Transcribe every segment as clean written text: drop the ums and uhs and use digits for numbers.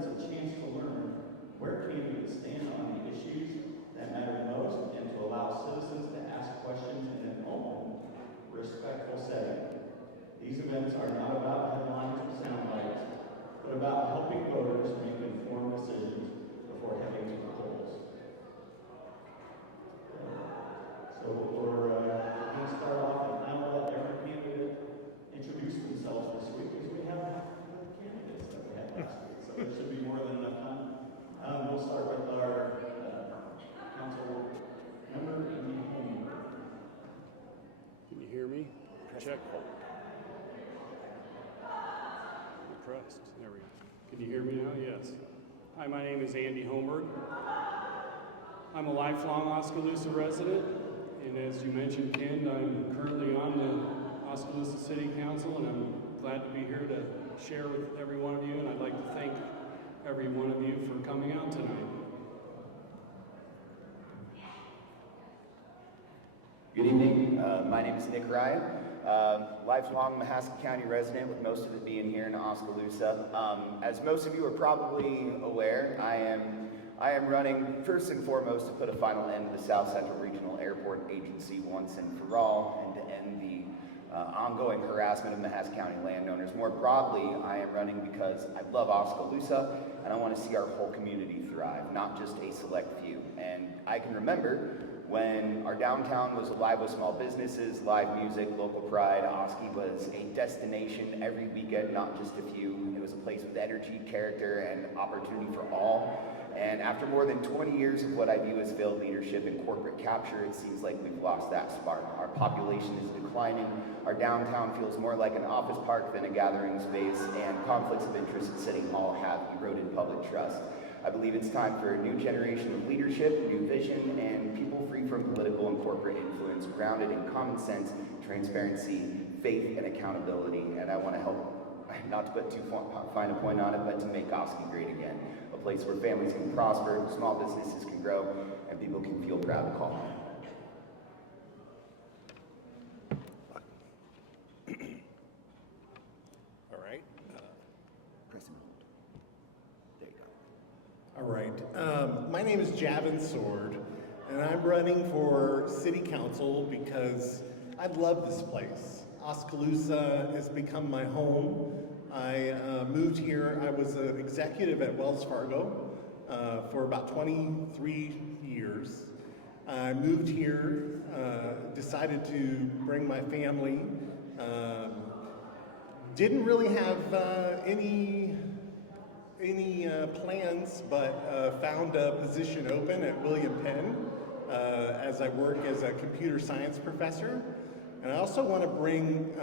residents a chance to learn where candidates stand on the issues that matter most and to allow citizens to ask questions in an open, respectful setting. These events are not about headlines or sound bites, but about helping voters make informed decisions before heading to the polls. So we're going to start off, and I will let every candidate introduce themselves this week, because we have the candidates that we had last week, so there should be more than enough time. We'll start with our council member, Andy Holmberg. Can you hear me? Check. Pressed. There we go. Can you hear me now? Yes. Hi, my name is Andy Holmberg. I'm a lifelong Oskaloosa resident, and as you mentioned, Ken, I'm currently on the Oskaloosa City Council, and I'm glad to be here to share with every one of you, and I'd like to thank every one of you for coming out tonight. Good evening. My name is Nick Ryan. Lifelong Mahaska County resident, with most of it being here in Oskaloosa. As most of you are probably aware, I am running first and foremost to put a final end to the South Central Regional Airport Agency once and for all, and to end the ongoing harassment of Mahaska County landowners. More broadly, I am running because I love Oskaloosa and I want to see our whole community thrive, not just a select few. And I can remember when our downtown was alive with small businesses, live music, local pride. Oski was a destination every weekend, not just a few. It was a place with energy, character, and opportunity for all. And after more than 20 years of what I view as failed leadership and corporate capture, it seems like we've lost that spark. Our population is declining. Our downtown feels more like an office park than a gathering space, and conflicts of interest at City Hall have eroded public trust. I believe it's time for a new generation of leadership, new vision, and people free from political and corporate influence, grounded in common sense, transparency, faith, and accountability. And I want to help, not to put too fine a point on it, but to make Oski great again. A place where families can prosper, small businesses can grow, and people can feel proud to call home. All right. Press and hold. There you go. All right. My name is Javin Sword, and I'm running for City Council because I love this place. Oskaloosa has become my home. I moved here. I was an executive at Wells Fargo for about 23 years. I moved here, decided to bring my family. Didn't really have any plans, but found a position open at William Penn as I work as a computer science professor. And I also want to bring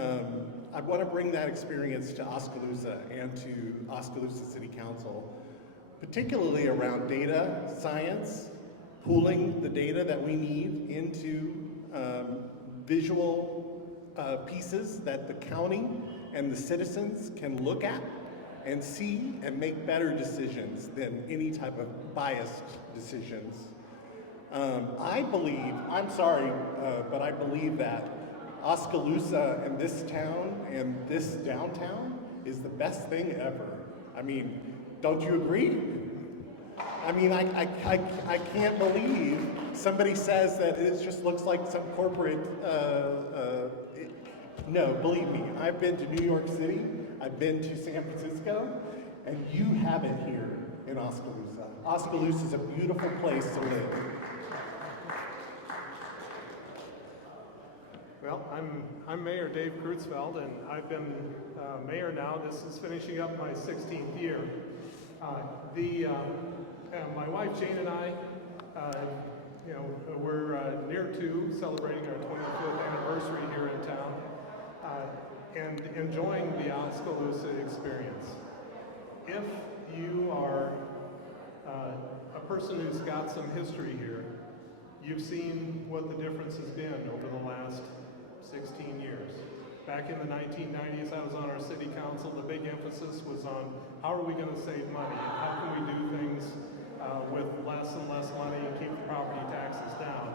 that experience to Oskaloosa and to Oskaloosa City Council, particularly around data science, pooling the data that we need into visual pieces that the county and the citizens can look at and see and make better decisions than any type of biased decisions. I believe, I'm sorry, but I believe that Oskaloosa and this town and this downtown is the best thing ever. I mean, don't you agree? I mean, I can't believe somebody says that it just looks like some corporate, no, believe me, I've been to New York City, I've been to San Francisco, and you have it here in Oskaloosa. Oskaloosa is a beautiful place to live. Well, I'm Mayor Dave Kreutzfeld, and I've been mayor now. This is finishing up my 16th year. My wife Jane and I, we're near to celebrating our 25th anniversary here in town and enjoying the Oskaloosa experience. If you are a person who's got some history here, you've seen what the difference has been over the last 16 years. Back in the 1990s, I was on our city council. The big emphasis was on how are we going to save money and how can we do things with less and less money and keep the property taxes down.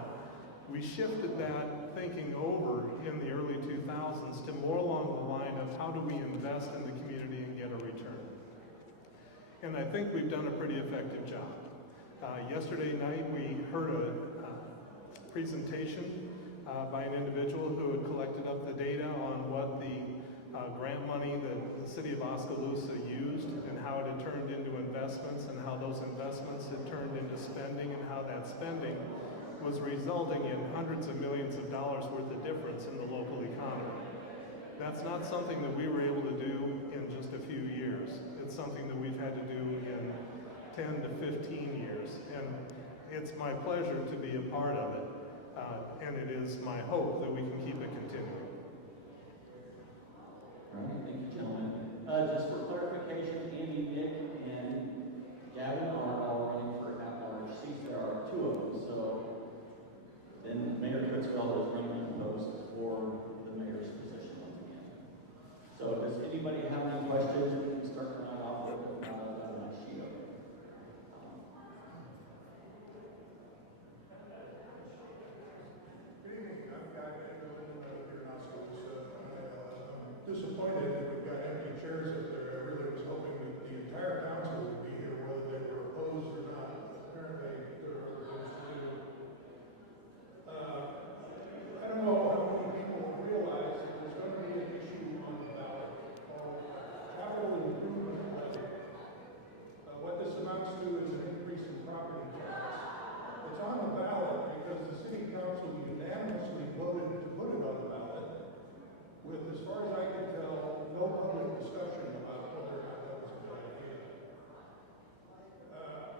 We shifted that thinking over in the early 2000s to more along the line of how do we invest in the community and get a return. And I think we've done a pretty effective job. Yesterday night, we heard a presentation by an individual who had collected up the data on what the grant money that the city of Oskaloosa used and how it had turned into investments and how those investments had turned into spending and how that spending was resulting in hundreds of millions of dollars worth of difference in the local economy. That's not something that we were able to do in just a few years. It's something that we've had to do in 10 to 15 years. And it's my pleasure to be a part of it. And it is my hope that we can keep it continuing. All right, thank you, gentlemen. Just for clarification, Andy, Nick, and Gavin are all running for our seats. There are two of them. So then Mayor Kritzfeld is running unopposed for the mayor's position once again. So does anybody have any questions? We can start right off with Sheila. Good evening. I'm Guy Benjamin here in Oskaloosa. I'm disappointed that we've got empty chairs up there. I really was hoping that the entire council would be here, whether they were opposed or not. Apparently, there are other things to do. I don't know how many people realize that there's going to be an issue on the ballot called capital improvement levy. What this amounts to is an increase in property tax. It's on the ballot because the city council unanimously voted to put it on the ballot with, as far as I can tell, no public discussion about whether or not that was a good idea.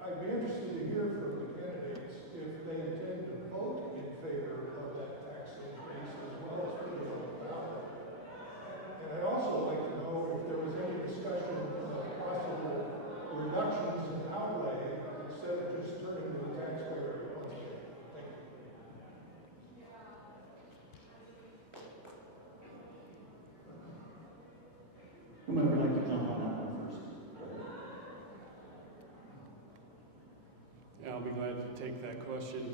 I'd be interested to hear from the candidates if they intend to vote in favor of that tax increase as well as put it on the ballot. And I'd also like to know if there was any discussion of possible reductions in outlay instead of just turning to the taxpayer once again. Thank you. Whomever would like to jump on that one first? Yeah, I'll be glad to take that question.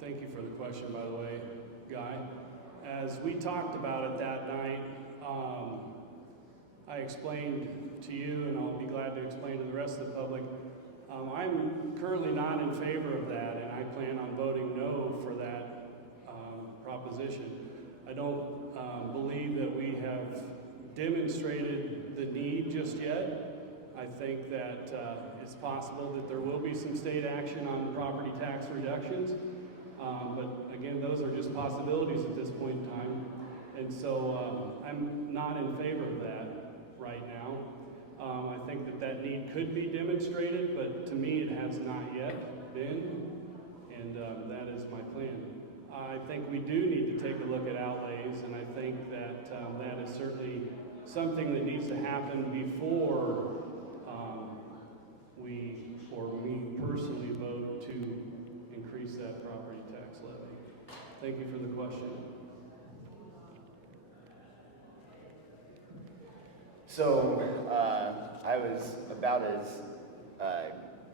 Thank you for the question, by the way, Guy. As we talked about it that night, I explained to you, and I'll be glad to explain to the rest of the public, I'm currently not in favor of that, and I plan on voting no for that proposition. I don't believe that we have demonstrated the need just yet. I think that it's possible that there will be some state action on property tax reductions, but again, those are just possibilities at this point in time. And so I'm not in favor of that right now. I think that that need could be demonstrated, but to me it has not yet been, and that is my plan. I think we do need to take a look at outlays, and I think that that is certainly something that needs to happen before we personally vote to increase that property tax levy. Thank you for the question. So, I was about as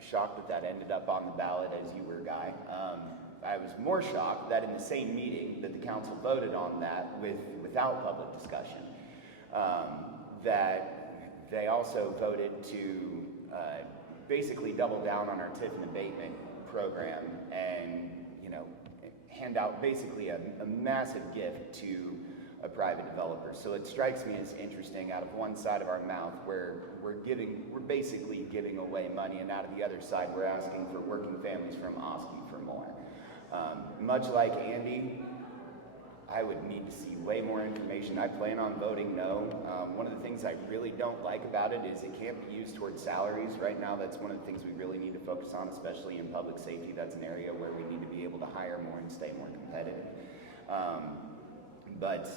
shocked that ended up on the ballot as you were, Guy. I was more shocked that in the same meeting that the council voted on that without public discussion, that they also voted to basically double down on our TIF and abatement program and, hand out basically a massive gift to a private developer. So it strikes me as interesting, out of one side of our mouth where we're basically giving away money, and out of the other side we're asking for working families from asking for more. Much like Andy, I would need to see way more information. I plan on voting no. One of the things I really don't like about it is it can't be used towards salaries. Right now, that's one of the things we really need to focus on, especially in public safety. That's an area where we need to be able to hire more and stay more competitive. But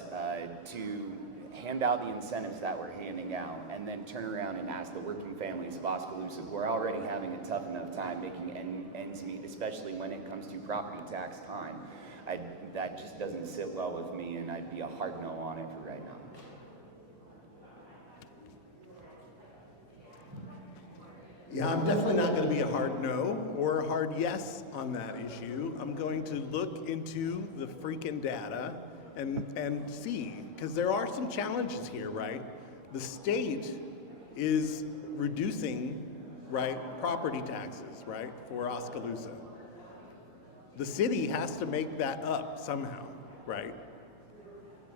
to hand out the incentives that we're handing out and then turn around and ask the working families of Oskaloosa, who are already having a tough enough time making ends meet, especially when it comes to property tax time, that just doesn't sit well with me, and I'd be a hard no on it for right now. Yeah, I'm definitely not going to be a hard no or a hard yes on that issue. I'm going to look into the freaking data and see, because there are some challenges here, right? The state is reducing, right, property taxes, right, for Oskaloosa. The city has to make that up somehow, right?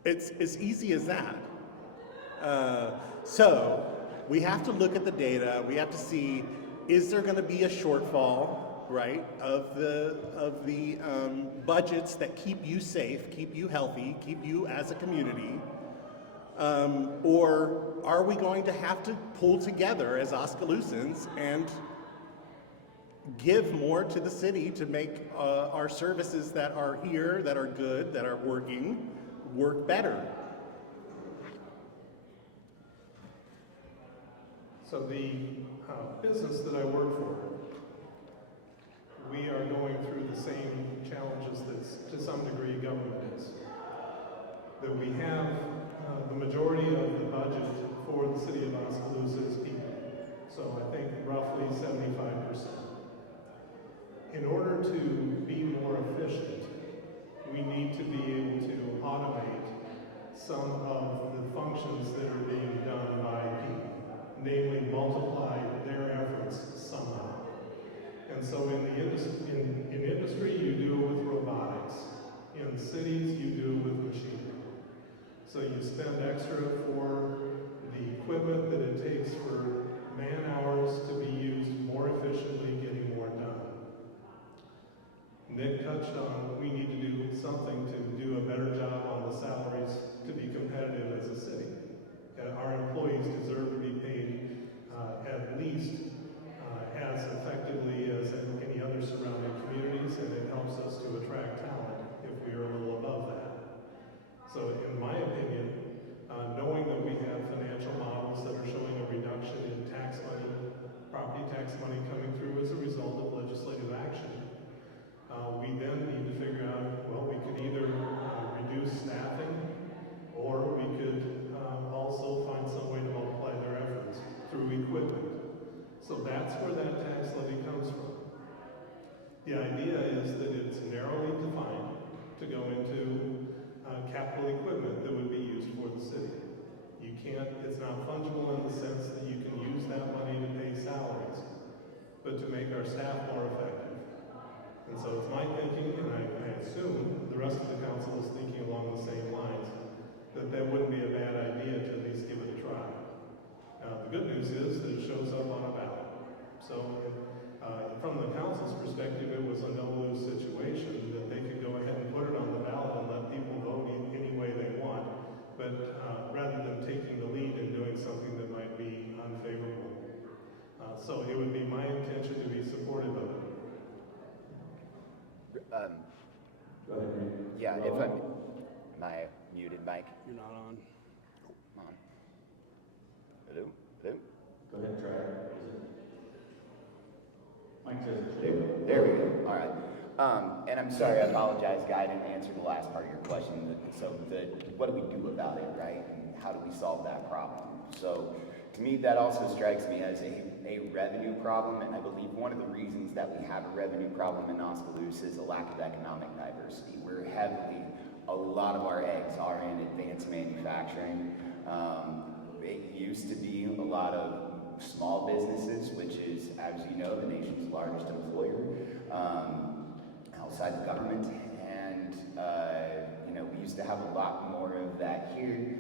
It's as easy as that. So we have to look at the data. We have to see, is there going to be a shortfall, right, of the budgets that keep you safe, keep you healthy, keep you as a community, or are we going to have to pull together as Oskaloosaans and give more to the city to make our services that are here, that are good, that are working, work better? So the business that I work for, we are going through the same challenges that to some degree government is. That we have the majority of the budget for the city of Oskaloosa is people. So I think roughly 75%. In order to be more efficient, we need to be able to automate some of the functions that are being done by people, namely multiply their efforts somehow. And so in industry, you do it with robotics. In cities, you do it with machinery. So you spend extra for the equipment that it takes for man hours to be used more efficiently, getting more done. Nick touched on we need to do something to do a better job on the salaries to be competitive as a city. Our employees deserve to be paid at least as effectively as any other surrounding communities, and it helps us to attract talent if we are a little above that. So in my opinion, knowing that we have financial models that are showing a reduction in tax money, property tax money coming through as a result of legislative action, we then need to figure out, well, we could either reduce staffing, or we could also find some way to multiply their efforts through equipment. So that's where that tax levy comes from. The idea is that it's narrowly defined to go into capital equipment that would be used for the city. It's not fungible in the sense that you can use that money to pay salaries, but to make our staff more effective. And so it's my thinking, and I assume the rest of the council is thinking along the same lines, that wouldn't be a bad idea to at least give it a try. The good news is that it shows up on a ballot. So from the council's perspective, it was a no-lose situation, that they could go ahead and put it on the ballot and let people vote in any way they want, but rather than taking the lead and doing something that might be unfavorable. So it would be my intention to be supportive of it. Go ahead, Nick. Yeah, if I'm, am I muted, Mike? You're not on. Come on. Hello? Hello? Go ahead, try it. Mike says it's There we go. All right. And I'm sorry, I apologize, Guy, I didn't answer the last part of your question. So what do we do about it, right? And how do we solve that problem? So to me, that also strikes me as a revenue problem, and I believe one of the reasons that we have a revenue problem in Oskaloosa is a lack of economic diversity. A lot of our eggs are in advanced manufacturing. It used to be a lot of small businesses, which is, as you know, the nation's largest employer outside the government, and we used to have a lot more of that here.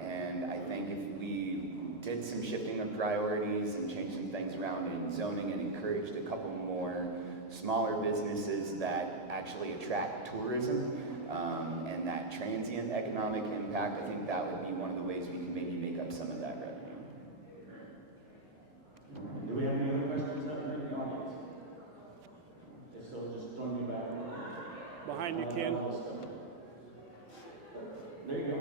And I think if we did some shifting of priorities and changed some things around in zoning and encouraged a couple more smaller businesses that actually attract tourism and that transient economic impact, I think that would be one of the ways we can maybe make up some of that revenue. Do we have any other questions out there in the audience? If so, just join me back. Behind you, Ken. There you go.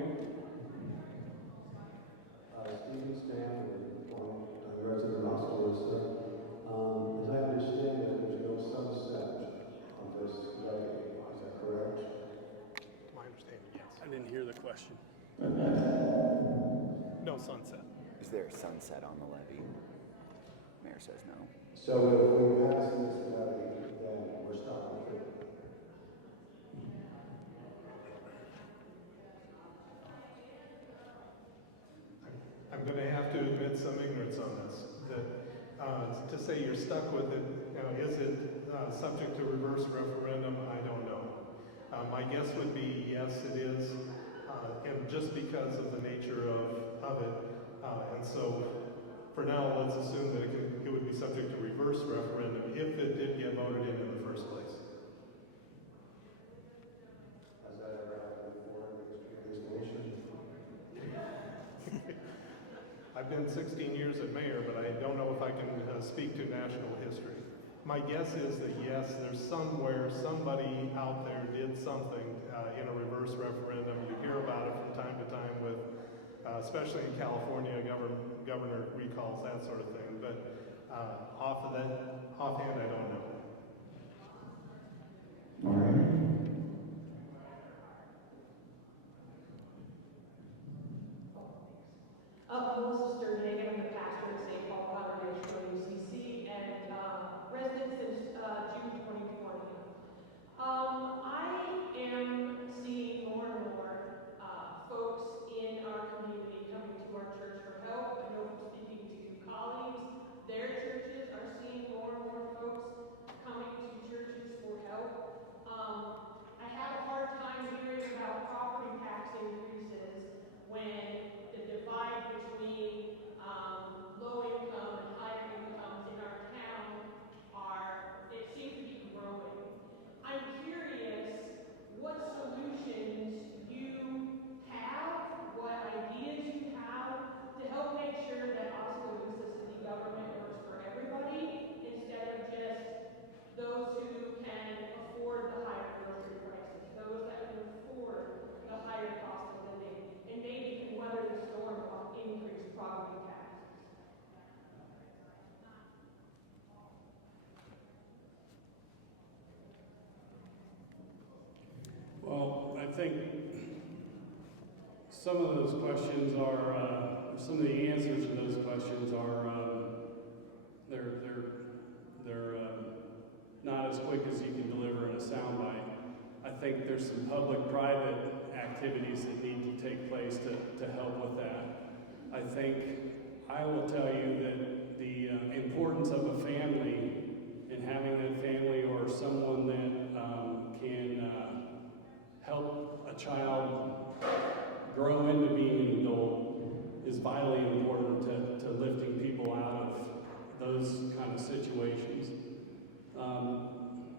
Stephen Stanford, a resident of Oskaloosa. As I understand it, there's no sunset on this levy. Is that correct? My understanding, yes. I didn't hear the question. No sunset. Is there a sunset on the levy? Mayor says no. So if we pass this levy, then we're stuck with it. I'm going to have to admit some ignorance on this. to say you're stuck with it, is it subject to reverse referendum? I don't know. My guess would be yes, it is, and just because of the nature of it. And so for now, let's assume that it would be subject to reverse referendum if it did get voted in the first place. Has that ever happened before in the history of this nation? I've been 16 years as mayor, but I don't know if I can speak to national history. My guess is that yes, there's somewhere somebody out there did something in a reverse referendum. You hear about it from time to time with, especially in California, governor recalls, that sort of thing. But offhand, I don't know. All right. Melissa Sturgeon, I'm the pastor at St. Paul Congregational UCC and resident since June 2020. I am seeing more and more folks in our community coming to our church for help. I know from speaking to colleagues, their churches are seeing more and more folks coming to churches for help. I have a hard time hearing about property tax increases when the divide between low income and higher incomes in our town it seems to be growing. I'm curious what solutions you have, what ideas you have to help make sure that Oskaloosa city government works for everybody instead of just those who can afford the higher grocery prices, those that can afford the higher cost of living, and maybe can weather the storm of increased property taxes. Well, I think some of those questions are, some of the answers to those questions are, they're not as quick as you can deliver in a soundbite. I think there's some public-private activities that need to take place to help with that. I think I will tell you that the importance of a family and having that family or someone that can help a child grow into being an adult is vitally important to lifting people out of those kind of situations.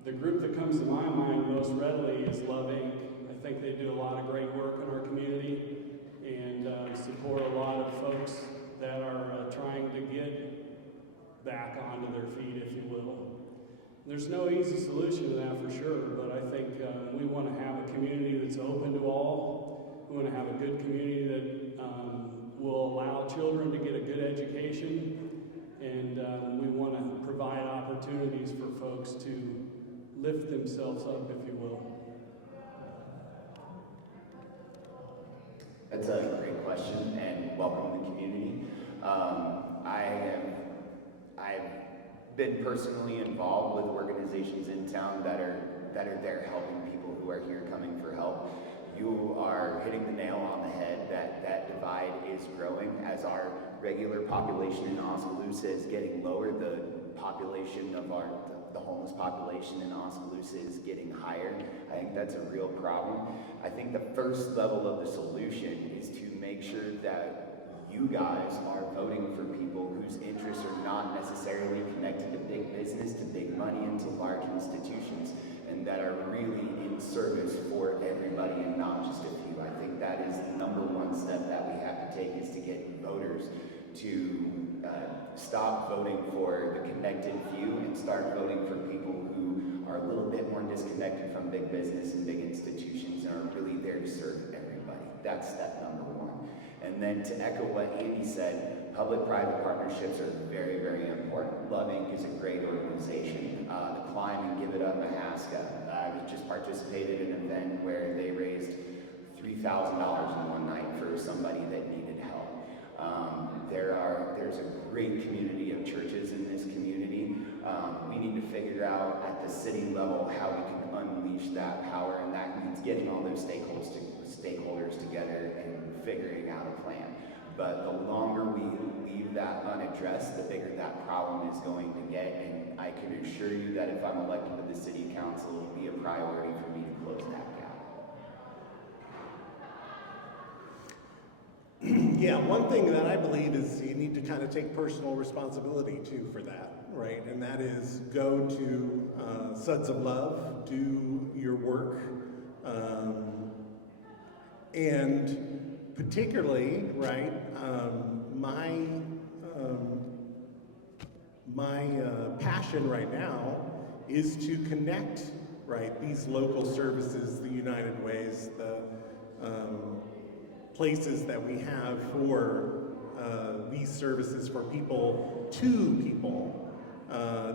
The group that comes to my mind most readily is Love Inc. I think they do a lot of great work in our community and support a lot of folks that are trying to get back onto their feet, if you will. There's no easy solution to that for sure, but I think we want to have a community that's open to all. We want to have a good community that will allow children to get a good education, and we want to provide opportunities for folks to lift themselves up, if you will. That's a great question, and welcome to the community. I've been personally involved with organizations in town that are there helping people who are here coming for help. You are hitting the nail on the head that divide is growing as our regular population in Oskaloosa is getting lower. The population of the homeless population in Oskaloosa is getting higher. I think that's a real problem. I think the first level of the solution is to make sure that you guys are voting for people whose interests are not necessarily connected to big business, to big money, and to large institutions, and that are really in service for everybody and not just a few. I think that is the number one step that we have to take, is to get voters to stop voting for the connected few and start voting for people who are a little bit more disconnected from big business and big institutions and are really there to serve everybody. That's step number one. And then to echo what Andy said, public-private partnerships are very, very important. Love Inc. is a great organization. The Climb and Give It Up Mahaska, I just participated in an event where they raised $3,000 in one night for somebody that needed help. There's a great community of churches in this community. We need to figure out at the city level how we can unleash that power, and that means getting all those stakeholders together and figuring out a plan. But the longer we leave that unaddressed, the bigger that problem is going to get, and I can assure you that if I'm elected to the city council, it will be a priority for me to close that gap. Yeah, one thing that I believe is you need to kind of take personal responsibility too for that, right? And that is go to Suds of Love, do your work, and particularly, right, my passion right now is to connect, right, these local services, the United Ways, the places that we have for these services for people to people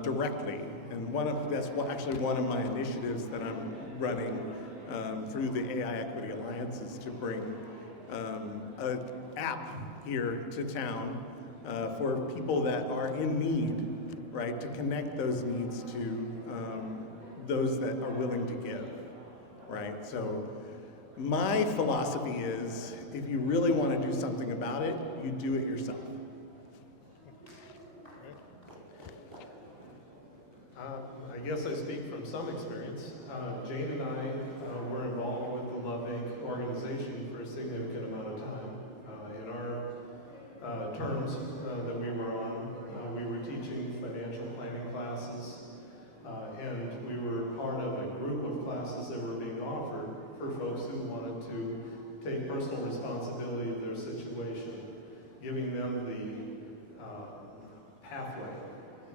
directly. And actually one of my initiatives that I'm running through the AI Equity Alliance is to bring an app here to town for people that are in need, right, to connect those needs to those that are willing to give, right? So my philosophy is, if you really want to do something about it, you do it yourself. I guess I speak from some experience. Jane and I were involved with the Love Inc. organization for a significant amount of time. In our terms that we were on, we were teaching financial planning classes, and we were part of a group of classes that were being offered for folks who wanted to take personal responsibility of their situation, giving them the pathway,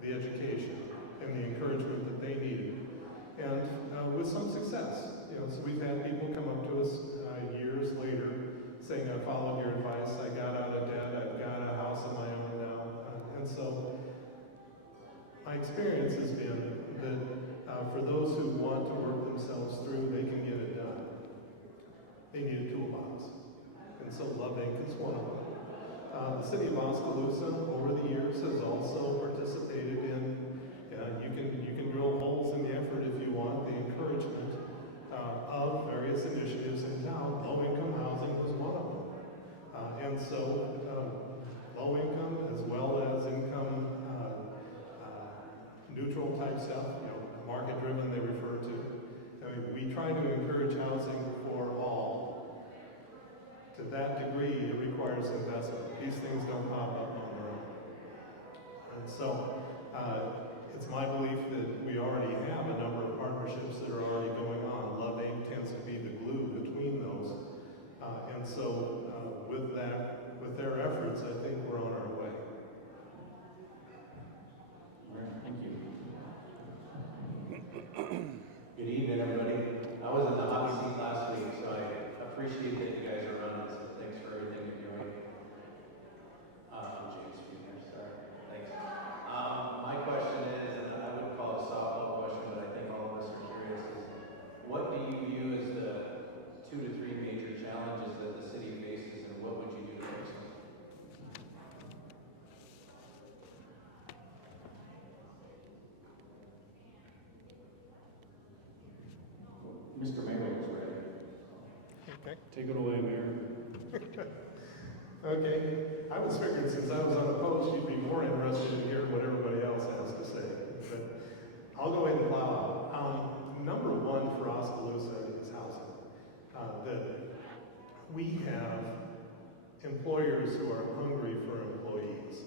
the education, and the encouragement that they needed, and with some success. So we've had people come up to us years later saying, I followed your advice, I got out of debt, I've got a house of my own now. And so my experience has been that for those who want to work themselves through, they can get it done. They need a toolbox. And so Love Inc. is one of them. The city of Oskaloosa over the years has also participated in, you can drill holes in the effort if you want, the encouragement of various initiatives in town. Low income housing was one of them. And so low income as well as income neutral type stuff, market driven they refer to. We try to encourage housing for all. To that degree, it requires investment. These things don't pop up on their own. And so, it's my belief that we already have a number of partnerships that are already going on. Love Inc. tends to be the glue between those. And so, with their efforts, I think we're on our way. All right, thank you. Good evening, everybody. I was in the hot seat last week, so I appreciate that you guys are running, so thanks for everything you're doing. James Jr., sorry. Thanks. My question is, and I would call it a softball question, but I think all of us are curious, is what do you view as the 2 to 3 major challenges that the city faces, and what would you do to fix them? Mr. Mayweather's ready. Okay. Take it away, Mayor. Okay. I was figuring since I was unopposed, you'd be more interested in hearing what everybody else has to say. But I'll go ahead and plow out. Number one for Oskaloosa is housing. That we have employers who are hungry for employees.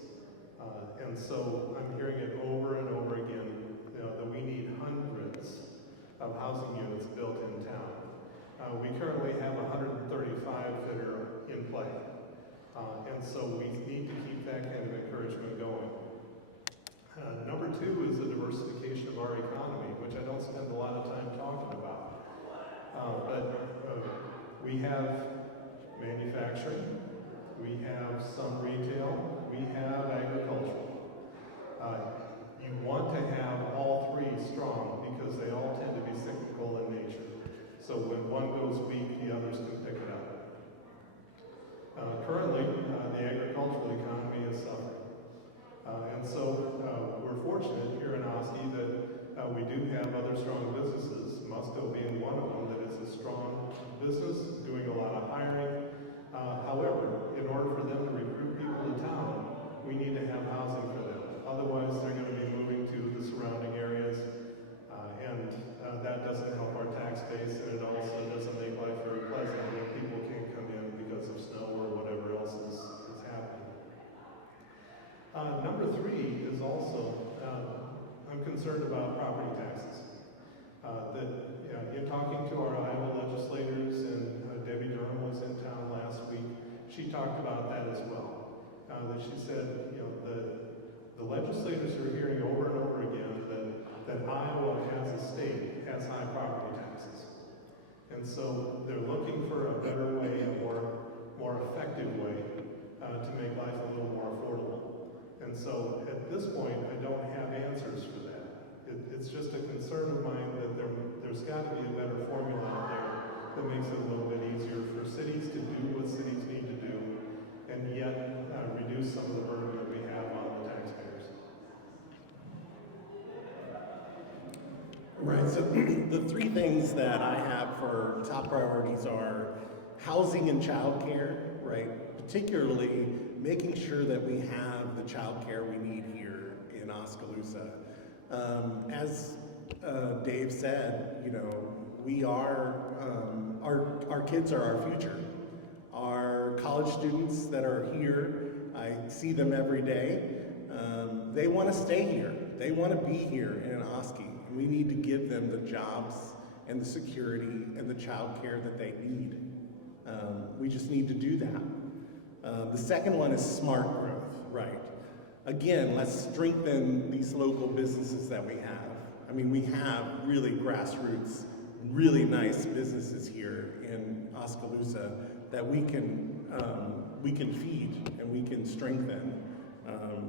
And so I'm hearing it over and over again, that we need hundreds of housing units built in town. We currently have 135 that are in play. And so we need to keep that kind of encouragement going. Number two is the diversification of our economy, which I don't spend a lot of time talking about. But we have manufacturing, we have some retail, we have agricultural. You want to have all three strong because they all tend to be cyclical in nature. So when one goes weak, the others can pick it up. Currently, the agricultural economy is suffering. And so we're fortunate here in Oski that we do have other strong businesses, Musco being one of them, that is a strong business, doing a lot of hiring. However, in order for them to recruit people to town, we need to have housing for them. Otherwise, they're going to concerned about property taxes. In talking to our Iowa legislators, and Debbie Durham was in town last week, she talked about that as well. That she said, the legislators are hearing over and over again that Iowa as a state has high property taxes. And so they're looking for a better way, a more effective way to make life a little more affordable. And so at this point, I don't have answers for that. It's just a concern of mine that there's got to be a better formula out there that makes it a little bit easier for cities to do what cities need to do, and yet reduce some of the burden that we have on the taxpayers. Right, so the three things that I have for top priorities are housing and childcare, right? Particularly making sure that we have the childcare we need here in Oskaloosa. As Dave said, we are, our kids are our future. Our college students that are here, I see them every day. They want to stay here. They want to be here in Oski. We need to give them the jobs and the security and the childcare that they need. We just need to do that. The second one is smart growth, right? Again, let's strengthen these local businesses that we have. I mean, we have really grassroots, really nice businesses here in Oskaloosa that we can feed and we can strengthen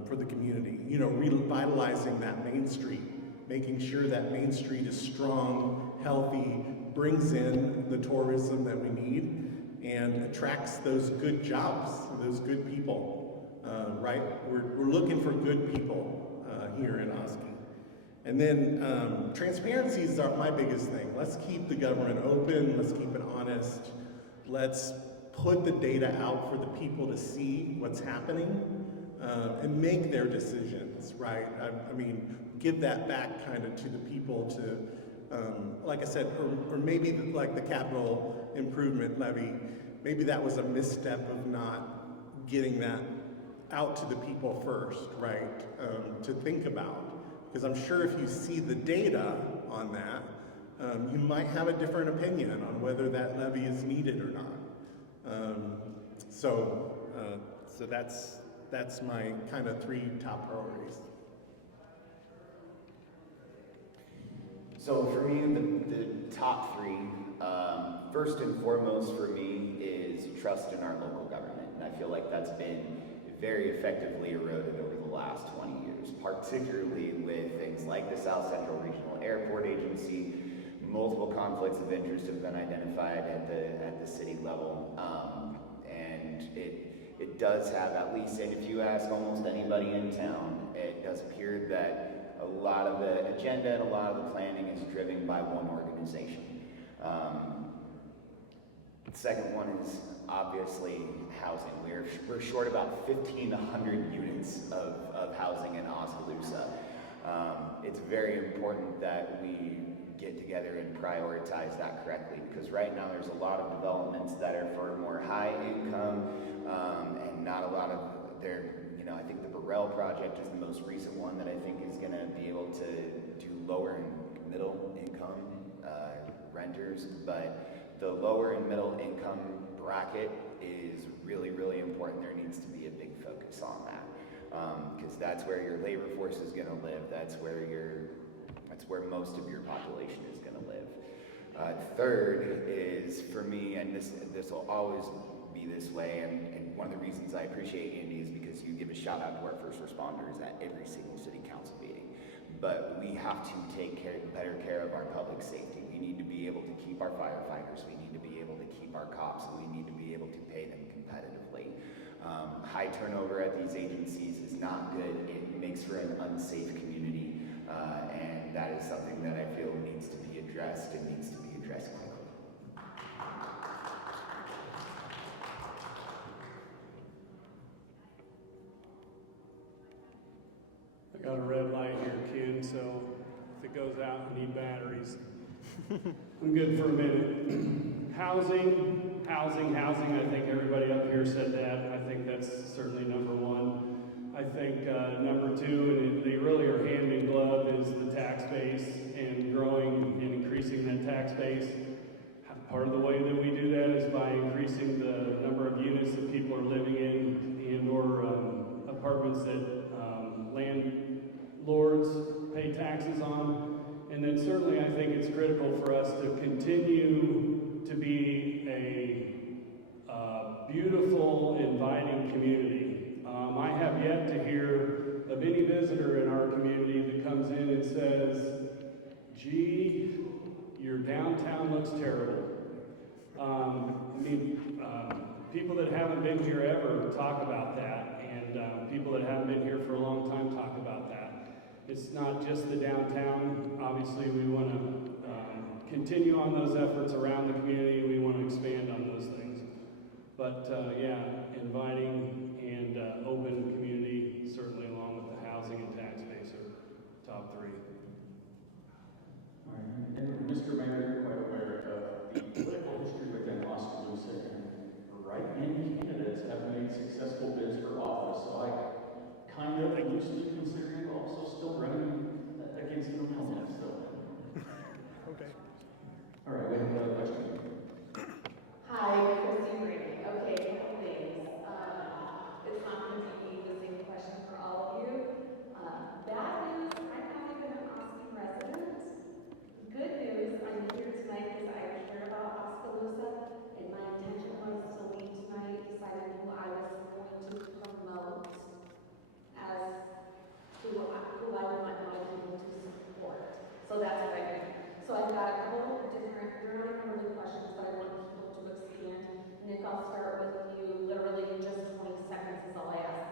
for the community. Revitalizing that Main Street, making sure that Main Street is strong, healthy, brings in the tourism that we need, and attracts those good jobs, those good people. Right? We're looking for good people here in Oski. And then transparency is my biggest thing. Let's keep the government open. Let's keep it honest. Let's put the data out for the people to see what's happening and make their decisions, right? I mean, give that back kind of to the people to, like I said, or maybe like the capital improvement levy, maybe that was a misstep of not getting that out to the people first, right, to think about. Because I'm sure if you see the data on that, you might have a different opinion on whether that levy is needed or not. So that's my kind of three top priorities. So for me, the top three, first and foremost for me is trust in our local government. And I feel like that's been very effectively eroded over the last 20 years, particularly with things like the South Central Regional Airport Agency. Multiple conflicts of interest have been identified at the city level, and it does have, at least, and if you ask almost anybody in town, it does appear that a lot of the agenda and a lot of the planning is driven by one organization. The second one is obviously housing. We're short about 1,500 units of housing in Oskaloosa. It's very important that we get together and prioritize that correctly, because right now there's a lot of developments that are for more high income and not a lot of I think the Burrell project is the most recent one that I think is going to be able to do lower and middle income renters, but the lower and middle income bracket is really, really important. There needs to be a big focus on that, because that's where your labor force is going to live. That's where most of your population is going to live. Third is, for me, and this will always be this way, and one of the reasons I appreciate Andy is because you give a shout out to our first responders at every single city council meeting. But we have to take better care of our public safety. We need to be able to keep our firefighters. We need to be able to keep our cops. And we need to be able to pay them competitively. High turnover at these agencies is not good. It makes for an unsafe community, and that is something that I feel needs to be addressed and needs to be addressed quickly. I got a red light here, Ken, so if it goes out, I need batteries. I'm good for a minute. Housing. I think everybody up here said that. I think that's certainly number one. I think number two, and they really are hand in glove, is the tax taxes on. And then certainly I think it's critical for us to continue to be a beautiful, inviting community. I have yet to hear of any visitor in our community that comes in and says, gee, your downtown looks terrible. People that haven't been here ever talk about that, and people that haven't been here for a long time talk about that. It's not just the downtown. Obviously, we want to continue on those efforts around the community. We want to expand on those things. But yeah, inviting and open community, certainly along with the housing and tax base, are top three. All right. And Mr. Mayor, you're quite aware of the political history within Oskaloosa, and right-hand candidates have made successful bids for office. So I kind of loosely considering also still running against an opponent. So. Okay. All right, we have another question. Hi, Christy Brady. Okay, a couple things. It's not going to be the same question for all of you. Bad news, I'm not even an Austin resident. Good news, I'm here tonight because I care about Oskaloosa, and my intention was to leave tonight deciding who I was going to promote as who I want my people to support. So that's what I do. So I've got a couple different, they're not even really questions, but I want people to expand. Nick, I'll start with you. Literally in just 20 seconds is all I ask.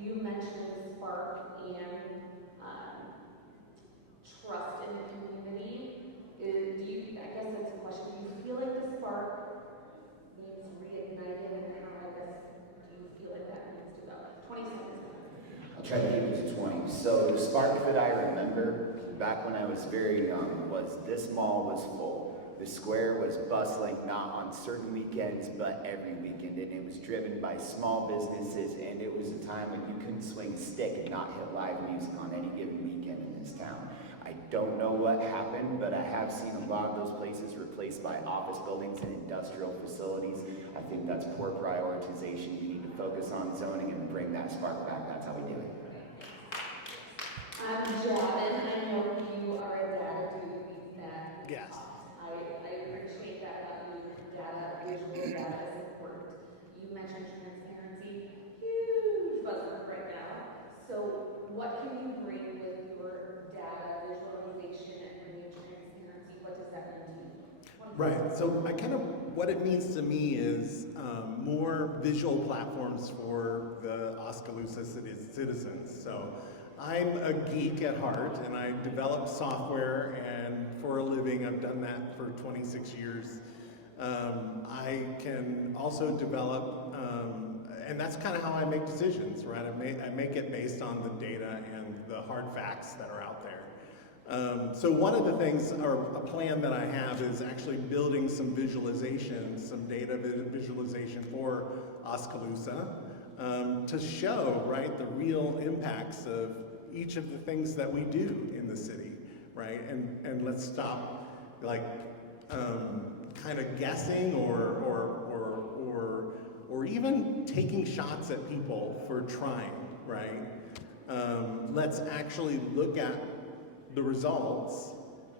You mentioned spark and trust in the community. I guess that's a question. Do you feel like the spark needs reignited, and how, I guess, do you feel like that needs to go? 20 seconds. I'll try to keep it to 20. So the spark that I remember back when I was very young was this mall was full. The square was bustling, not on certain weekends, but every weekend. And it was driven by small businesses, and it was a time when you couldn't swing a stick and not hit live music on any given weekend in this town. I don't know what happened, but I have seen a lot of those places replaced by office buildings and industrial facilities. I think that's poor prioritization. You need to focus on zoning and bring that spark back. That's how we do it. Javin, I know you are a data dude that. Yes. I appreciate that about you. Data, visual data is important. You mentioned transparency, huge buzzword right now. So what can you bring with your data visualization and bringing transparency? What does that mean to you? Right, so what it means to me is more visual platforms for the Oskaloosa citizens. So I'm a geek at heart, and I develop software, and for a living, I've done that for 26 years. I can also develop, and that's kind of how I make decisions, right? I make it based on the data and the hard facts that are out there. So one of the things, or a plan that I have, is actually building some visualization, some data visualization for Oskaloosa, to show, right, the real impacts of each of the things that we do in the city, right? And let's stop, like, kind of guessing or even taking shots at people for trying, right? Let's actually look at the results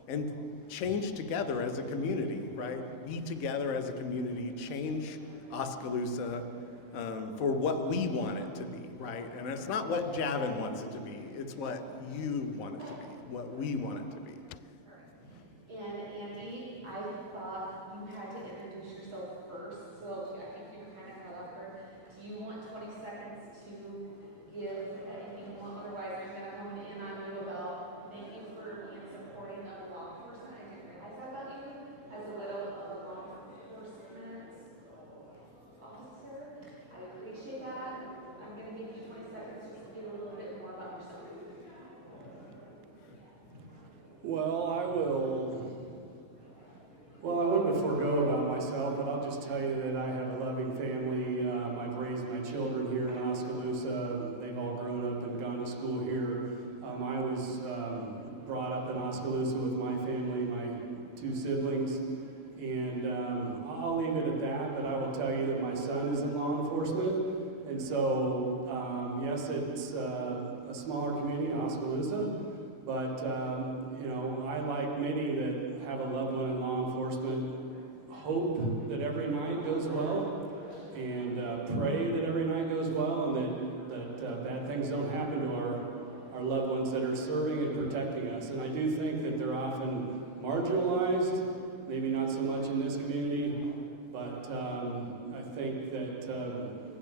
and change together as a community, right? Be together as a community, change Oskaloosa for what we want it to be, right? And it's not what Javin wants it to be, it's what you want it to be, what we want it to be. And Andy, I thought you had to introduce yourself first, so I think you're kind of caught up there. Do you want 20 seconds to give anything more? Otherwise, I'm going to hone in on you about thank you for being supporting of law enforcement. I didn't realize that about you as a widow of a law enforcement officer. I appreciate that. I'm going to give you 20 seconds just to give a little bit more about yourself. Well, I wouldn't forego about myself, but I'll just tell you that I have a loving family. I've raised my children here in Oskaloosa. They've all grown up and gone to school here. I was brought up in Oskaloosa with my family, my two siblings, and I'll leave it at that, but I will tell you that my son is in law enforcement, and so, yes, it's a smaller community, Oskaloosa, But, you know, I, like many that have a loved one in law enforcement, hope that every night goes well and pray that every night goes well and that bad things don't happen to our loved ones that are serving and protecting us. And I do think that they're often marginalized, maybe not so much in this community, but I think that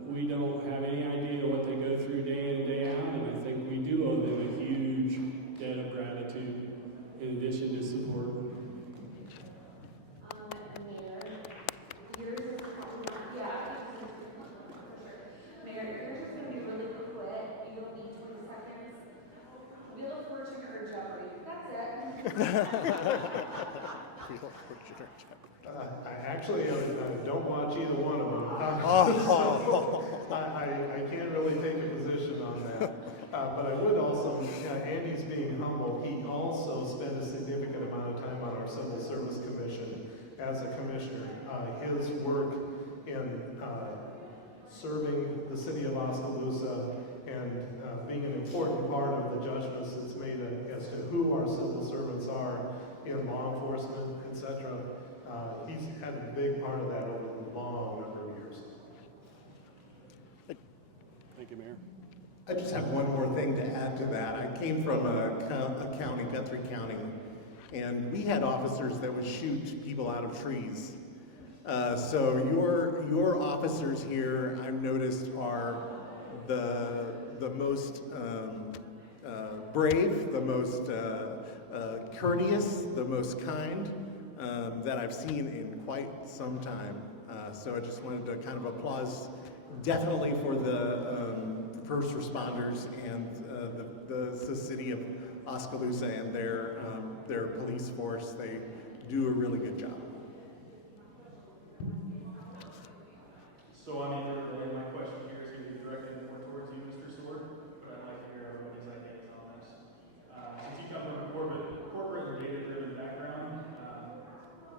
we don't have any idea what they go through day in and day out, and I think we do owe them a huge debt of gratitude in addition to support. Mayor, yours is, yeah, Mayor, yours is gonna be really quick. You don't need 20 seconds. Wheel of Fortune or Jeopardy. That's it. I actually don't watch either one of them. So I can't really take a position on that. But I would also, Andy's being humble, he also spent a significant amount of time on our Civil Service Commission as a commissioner. His work in serving the city of Oskaloosa and being an important part of the judgments that's made as to who our civil servants are in law enforcement, etc. He's had a big part of that over a long number of years. Thank you, Mayor. I just have one more thing to add to that. I came from a county, Guthrie County, and we had officers that would shoot people out of trees. So your officers here, I've noticed, are the most brave, the most courteous, the most kind that I've seen in quite some time. So I just wanted to kind of applause definitely for the first responders and the city of Oskaloosa and their police force. They do a really good job. So I mean, really my question here is going to be directed more towards you, Mr. Seward, but I'd like to hear everybody's ideas on this. Since you come from a corporate or data-driven background,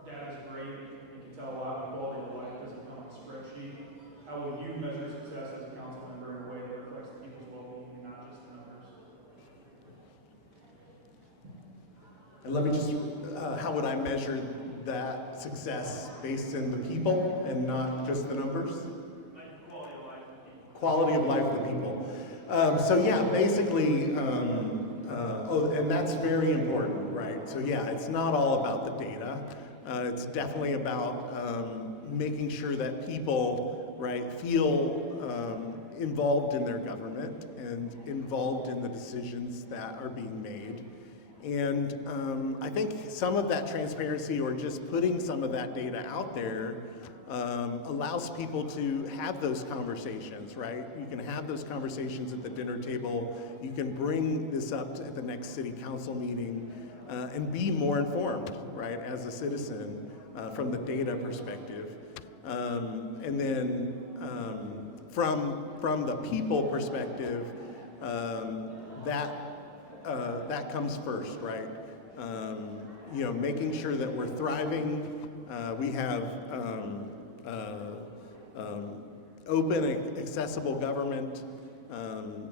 data is great. You can tell a lot of quality of life doesn't come on a spreadsheet. How will you measure success as a council member in a way that reflects people's well-being and not just the numbers? And let me just, how would I measure that success based in the people and not just the numbers? Like quality of life of people. Quality of life of the people. So yeah, basically, and that's very important, right? So yeah, it's not all about the data. It's definitely about making sure that people, right, feel involved in their government and involved in the decisions that are being made. And I think some of that transparency or just putting some of that data out there allows people to have those conversations, right? You can have those conversations at the dinner table. You can bring this up at the next city council meeting and be more informed, right, as a citizen from the data perspective. And then from the people perspective, that comes first, right? You know, making sure that we're thriving. We have open, accessible government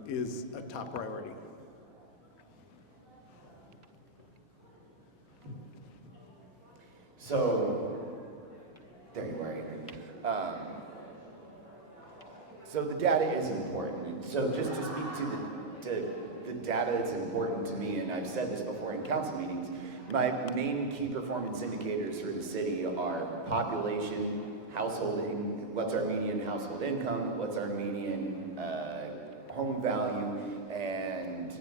is a top priority. So, there you are. So the data is important. So just to speak to the data that's important to me, and I've said this before in council meetings, my main key performance indicators for the city are population, householding, what's our median household income, what's our median home value, and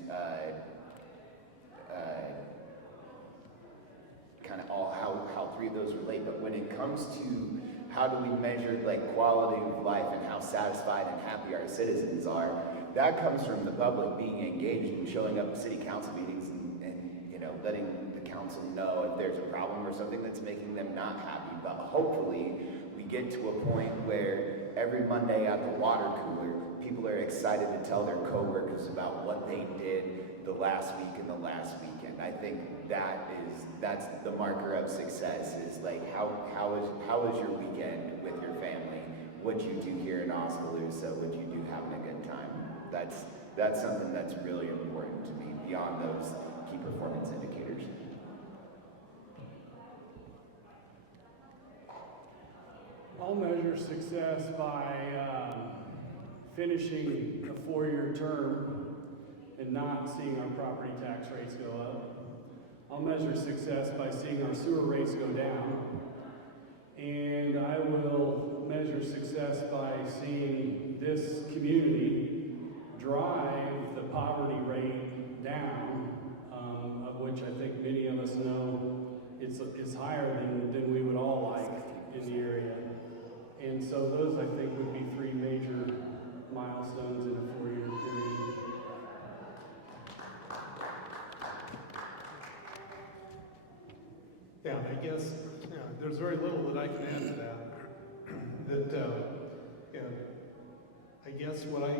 kind of all how three of those relate. But when it comes to how do we measure like quality of life and how satisfied and happy our citizens are, that comes from the public being engaged and showing up at city council meetings and you know, letting the council know if there's a problem or something that's making them not happy. But hopefully we get to a point where every Monday at the water cooler, people are excited to tell their coworkers about what they did the last week and the last weekend. I think that's the marker of success, is like how was your weekend with your family? What'd you do here in Oskaloosa? What'd you do having a good time? That's something that's really important to me, beyond those key performance indicators? I'll measure success by finishing a 4-year term and not seeing our property tax rates go up. I'll measure success by seeing our sewer rates go down. And I will measure success by seeing this community drive the poverty rate down, of which I think many of us know it's higher than we would all like in the area. And so those, I think, would be 3 major milestones in a 4-year period. Yeah, I guess there's very little that I can add to that. I guess what I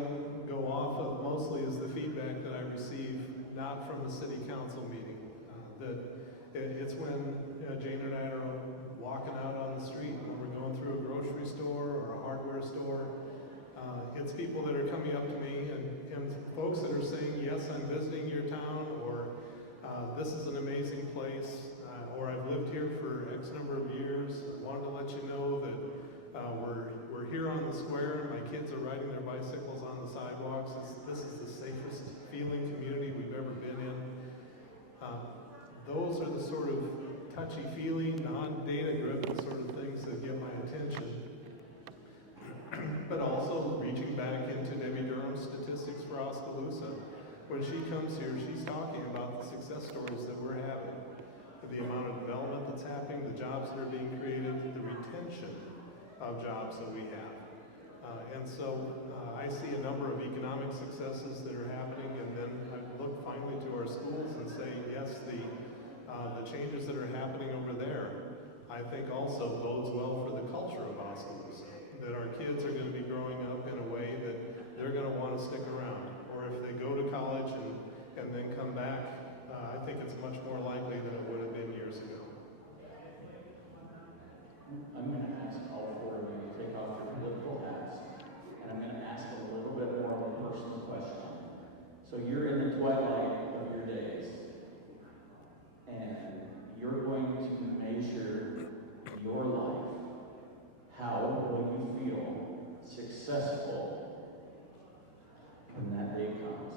go off of mostly is the feedback that I receive, not from the city council meeting. It's when Jane and I are walking out on the street, when we're going through a grocery store or a hardware store. It's people that are coming up to me and folks that are saying, yes, I'm visiting your town, or this is an amazing place, or I've lived here for X number of years. I wanted to let you know that we're here on the square and my kids are riding their bicycles on the sidewalks. This is the safest feeling community we've ever been in. Those are the sort of touchy-feely, non-data driven sort of things that get my attention. But also reaching back into Debbie Durham's statistics for Oskaloosa. When she comes here, she's talking about the success stories that we're having, the amount of development that's happening, the jobs that are being created, the retention of jobs that we have. And so I see a number of economic successes that are happening, and then I look finally to our schools and say, yes, the changes that are happening over there, I think also bodes well for the culture of Oskaloosa, that our kids are going to be growing up in a way that they're going to want to stick around. Or if they go to college and then come back, I think it's much more likely than it would have been years ago. I'm going to ask all 4 of you to take off your political hats, and I'm going to ask a little bit more of a personal question. So you're in the twilight of your days, and you're going to measure your life. How will you feel successful when that day comes?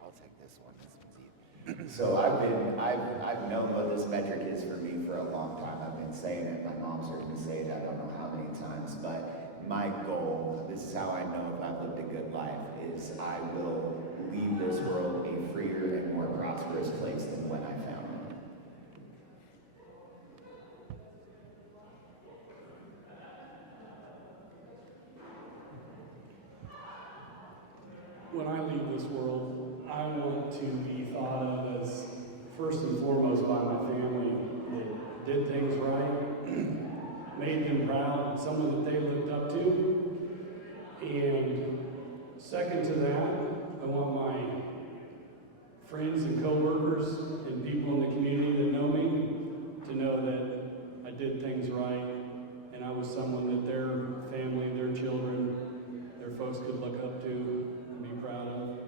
I'll take this one. This one's easy. So I've known what this metric is for me for a long time. I've been saying it. My mom's heard me say it I don't know how many times, but my goal, this is how I know if I've lived a good life, is I will leave this world a freer and more prosperous place than when I found it. When I leave this world, I want to be thought of as first and foremost by my family that did things right, made them proud, someone that they looked up to. And second to that, I want my friends and coworkers and people in the community that know me to know that I did things right and I was someone that their family, their children, their folks could look up to and be proud of.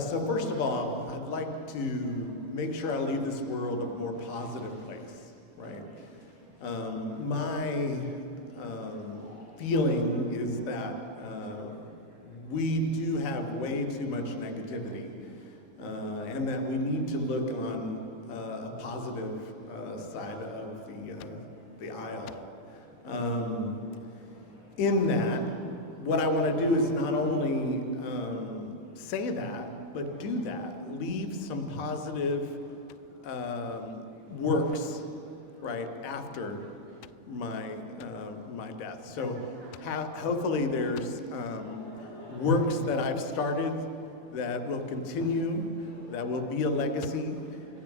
So first of all, I'd like to make sure I leave this world a more positive place, right? My feeling is that we do have way too much negativity, and that we need to look on a positive side of the aisle. In that, what I want to do is not only say that, but do that. Leave some positive works, right, after my death. So hopefully there's works that I've started that will continue, that will be a legacy,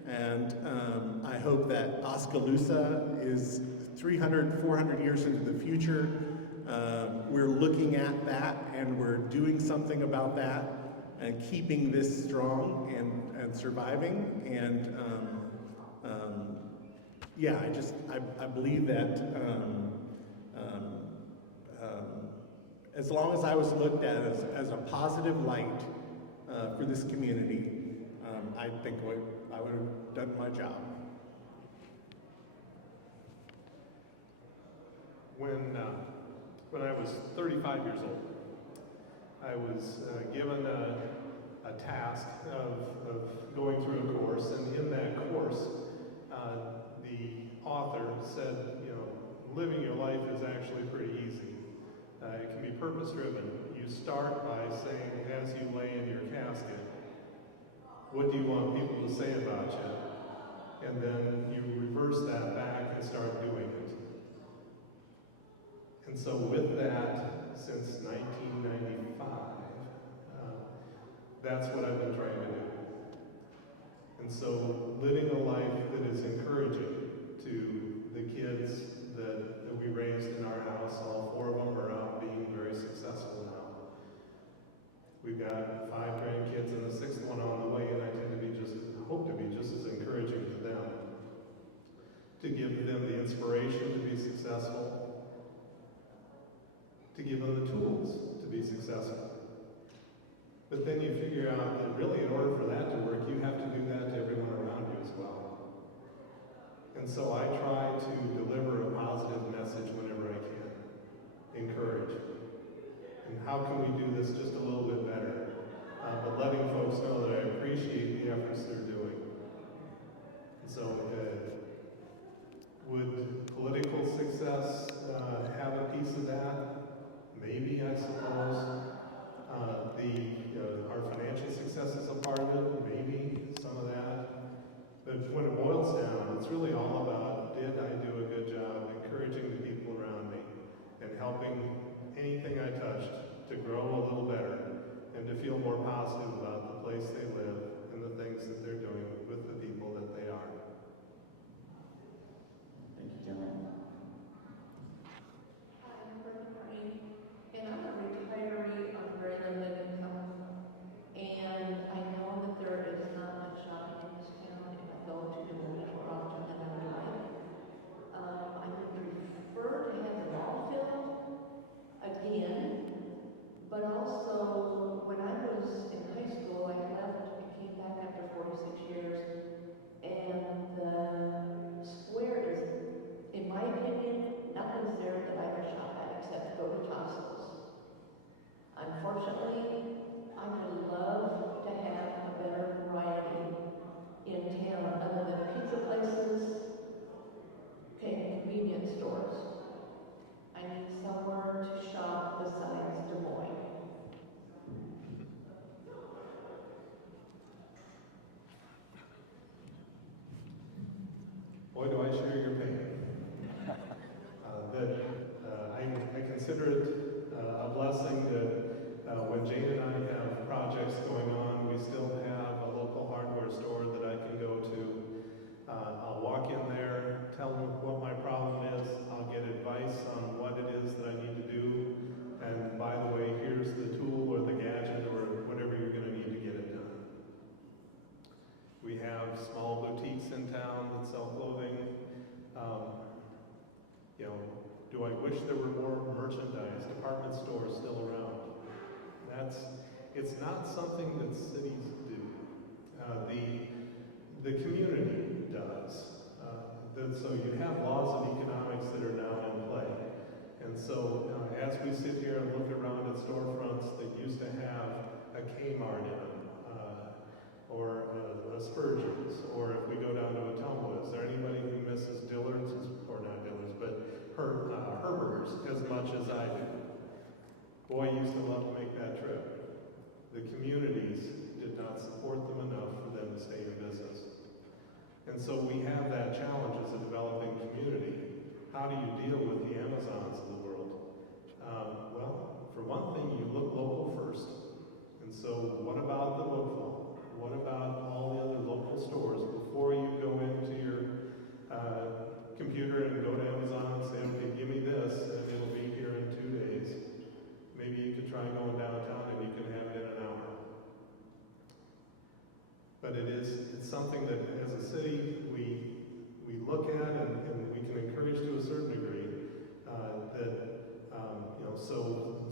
and I hope that Oskaloosa is 300, 400 years into the future. We're looking at that and we're doing something about that and keeping this strong and surviving. And yeah, I believe that as long as I was looked at as a positive light for this community, I think I would have done my job. When I was 35 years old, I was given a task of going through a course, and in that course, the author said, you know, living your life is actually pretty easy. It can be purpose-driven. You start by saying, as you lay in your casket, what do you want people to say about you? And then you reverse that back and start doing it. And so with that, since 1995, that's what I've been trying to do. And so living a life that is encouraging to the kids that we raised in our house, all 4 of them are out being very successful now. We've got 5 grandkids and the 6th one on the way, and I hope to be just as encouraging to them, to give them the inspiration to be successful, to give them the tools to be successful. But then you figure out that really in order for that to work, you have to do that to everyone around you as well. And so I try to deliver a positive message whenever I can, encourage. And how can we do this just a little bit better? But letting folks know that I appreciate the efforts they're doing. And so would political success have a piece of that? Maybe, I suppose. Our financial success is a part of it, maybe some of that. But when it boils down, it's really all about, did I do a good job encouraging the people around me and helping anything I touched to grow a little better and to feel more positive about the place they live and the things that they're doing with the people that they are. Thank you, gentlemen. Hi, I'm Brenda Martin, and I'm a retiree on very limited income. And I know that there is not much shopping in this town, and I go to the mall more often than I would like. I would prefer to have the mall filled again, but also when I was in high school, I left and came back after 46 years, and the square is, in my opinion, nothing's there that I would shop at except to go to Tosco's. Unfortunately, I would love to have a better variety in town other than pizza places and convenience stores. I need somewhere to shop besides Des Moines. Boy, do I share your pain. I consider it a blessing that when Jane and I have projects going on, we still have a local hardware store that I can go to. I'll walk in there, tell them what my problem is, I'll get advice on what it is that I need to do, and by the way, here's the tool or the gadget or whatever you're going to need to get it done. We have small boutiques in town that sell clothing. Do I wish there were more merchandise, department stores still around? It's not something that cities do. The community does. So you have laws of economics that are now in play. And so as we sit here and look around at storefronts that used to have a Kmart in them, or a Spurgeon's, or if we go down to Ottumwa, is there anybody who misses Dillard's, or not Dillard's, but Herberger's as much as I do? Boy, I used to love to make that trip. The communities did not support them enough for them to stay in business. And so we have that challenge as a developing community. How do you deal with the Amazons of the world? Well, for one thing, you look local first. And so what about the local? What about all the other local stores? Before you go into your computer and go to Amazon and say, okay, give me this, and it'll be here in 2 days. Maybe you could try going downtown and you can have it in an hour. But it's something that as a city we look at and we can encourage to a certain degree that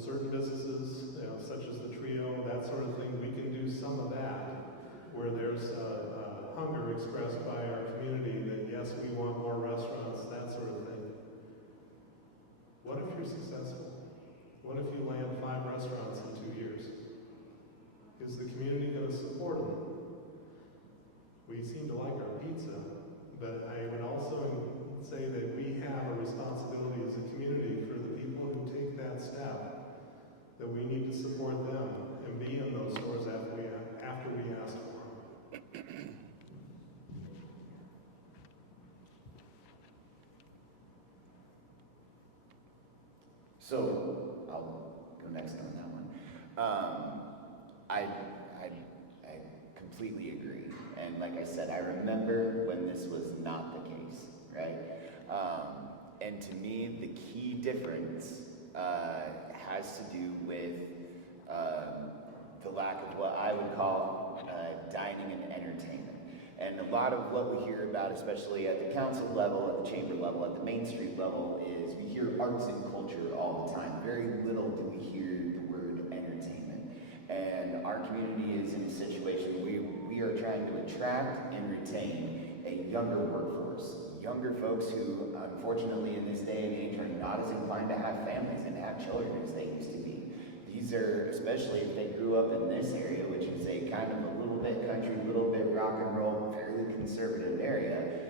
certain businesses, such as the trio, that sort of thing, we can do some of that, where there's hunger expressed by our community that yes, we want more restaurants, that sort of thing. What if you're successful? What if you land 5 restaurants in 2 years? Is the community going to support them? We seem to like our pizza, but I would also say that we have a responsibility as a community for the people who take that step, that we need to support them and be in those stores after we ask for them. So, I'll go next on that one. I completely agree. And like I said, I remember when this was not the case, right? And to me, the key difference has to do with the lack of what I would call dining and entertainment. And a lot of what we hear about, especially at the council level, at the chamber level, at the Main Street level, is we hear arts and culture all the time. Very little do we hear the word entertainment. And our community is in a situation where we are trying to attract and retain a younger workforce. Younger folks who, unfortunately, in this day and age, are not as inclined to have families and have children as they used to be. These are, especially if they grew up in this area, which is a kind of a little bit country, little bit rock and roll, fairly conservative area,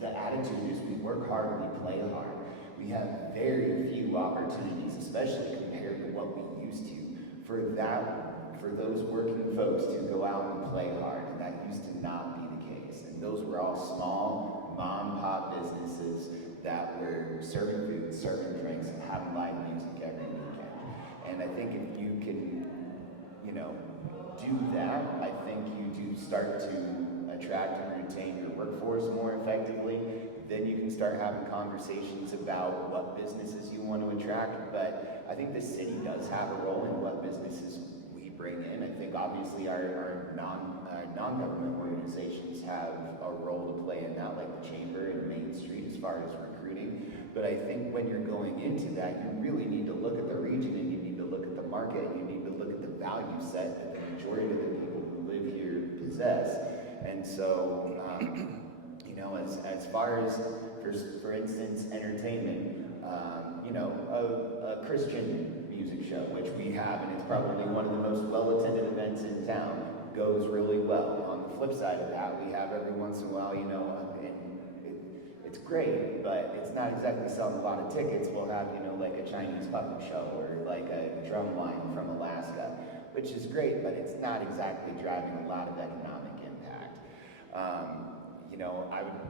the attitude is we work hard, we play hard. We have very few opportunities, especially compared to what we used to, for those working folks to go out and play hard, and that used to not be the case. And those were all small mom and pop businesses that were serving food, serving drinks, and having live music every weekend. And I think if you can, do that, I think you do start to attract and retain your workforce more effectively. Then you can start having conversations about what businesses you want to attract. But I think the city does have a role in what businesses we bring in. I think obviously our non-government organizations have a role to play in that, like the Chamber and Main Street as far as recruiting. But I think when you're going into that, you really need to look at the region, and you need to look at the market, and you need to look at the value set that the majority of the people who live here possess. And so, as far as, for instance, entertainment, a Christian music show, which we have, and it's probably one of the most well-attended events in town, goes really well. On the flip side of that, we have every once in a while, it's great, but it's not exactly selling a lot of tickets. We'll have, like a Chinese puppet show or like a drum line from Alaska, which is great, but it's not exactly driving a lot of economic impact.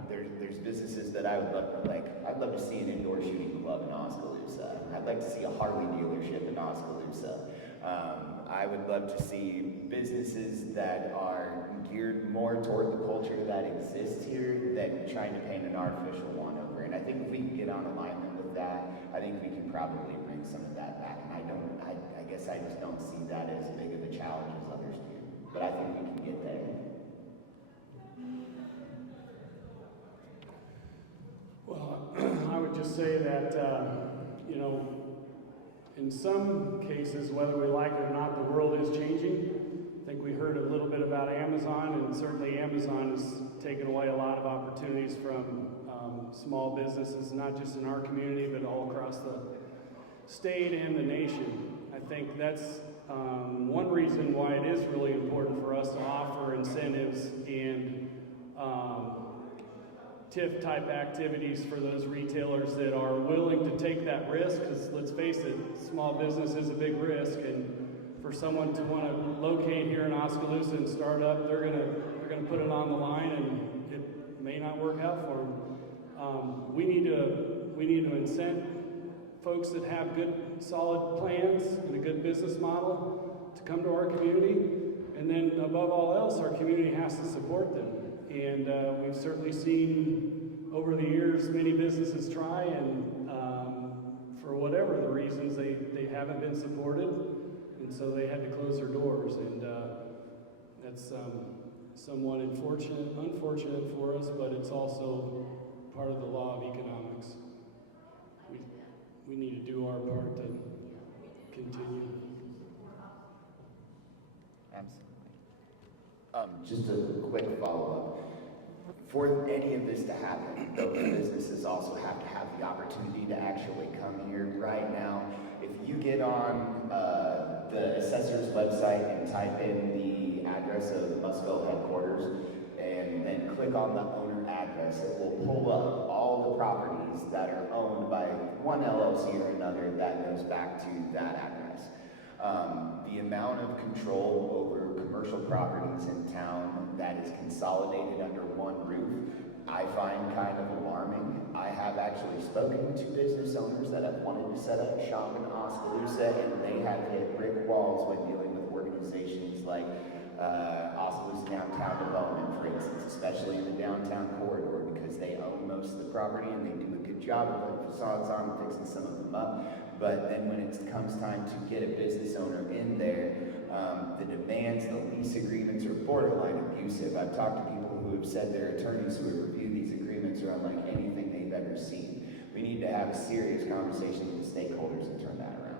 There's businesses that I would love to, I'd love to see an indoor shooting club in Oskaloosa. I'd like to see a Harley dealership in Oskaloosa. I would love to see businesses that are geared more toward the culture that exists here than trying to paint an artificial one over. And I think if we can get on alignment with that, I think we can probably bring some of that back. And I guess I just don't see that as big of a challenge as others do. But I think we can get there. Well, I would just say that, in some cases, whether we like it or not, the world is changing. I think we heard a little bit about Amazon, and certainly Amazon has taken away a lot of opportunities from small businesses, not just in our community, but all across the state and the nation. I think that's one reason why it is really important for us to offer incentives and TIF-type activities for those retailers that are willing to take that risk, because let's face it, small business is a big risk, and for someone to want to locate here in Oskaloosa and start up, they're gonna put it on the line, and it may not work out for them. We need to incent folks that have good, solid plans and a good business model to come to our community, and then above all else, our community has to support them. And we've certainly seen over the years many businesses try, and for whatever the reasons, they haven't been supported, and so they had to close their doors. And that's somewhat unfortunate for us, but it's also part of the law of economics. We need to do our part to continue. Absolutely. Just a quick follow-up. For any of this to happen, those businesses also have to have the opportunity to actually come here. Right now, if you get on the assessor's website and type in the address of Musco headquarters and then click on the owner address, it will pull up all the properties that are owned by one LLC or another that goes back to that address. The amount of control over commercial properties in town that is consolidated under one roof, I find kind of alarming. I have actually spoken to business owners that have wanted to set up shop in Oskaloosa, and they have hit brick walls when dealing with organizations like Oskaloosa Downtown Development, for instance, especially in the downtown corridor, because they own most of the property and they do a good job of putting facades on and fixing some of them up. But then when it comes time to get a business owner in there, the demands, the lease agreements are borderline abusive. I've talked to people who have said their attorneys who have reviewed these agreements are unlike anything they've ever seen. We need to have a serious conversation with the stakeholders and turn that around.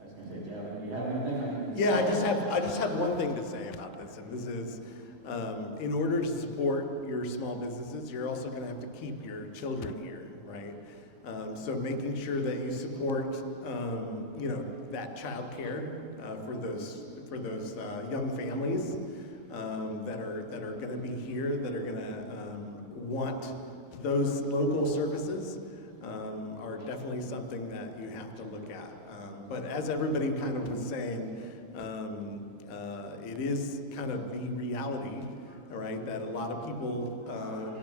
I was going to say, Jeff, do you have anything? Yeah, I just have one thing to say about this, and this is, in order to support your small businesses, you're also going to have to keep your children here, right? So making sure that you support, that child care for those young families that are going to be here, that are going to want those local services, are definitely something that you have to look at. But as everybody kind of was saying, it is kind of the reality, right, that a lot of people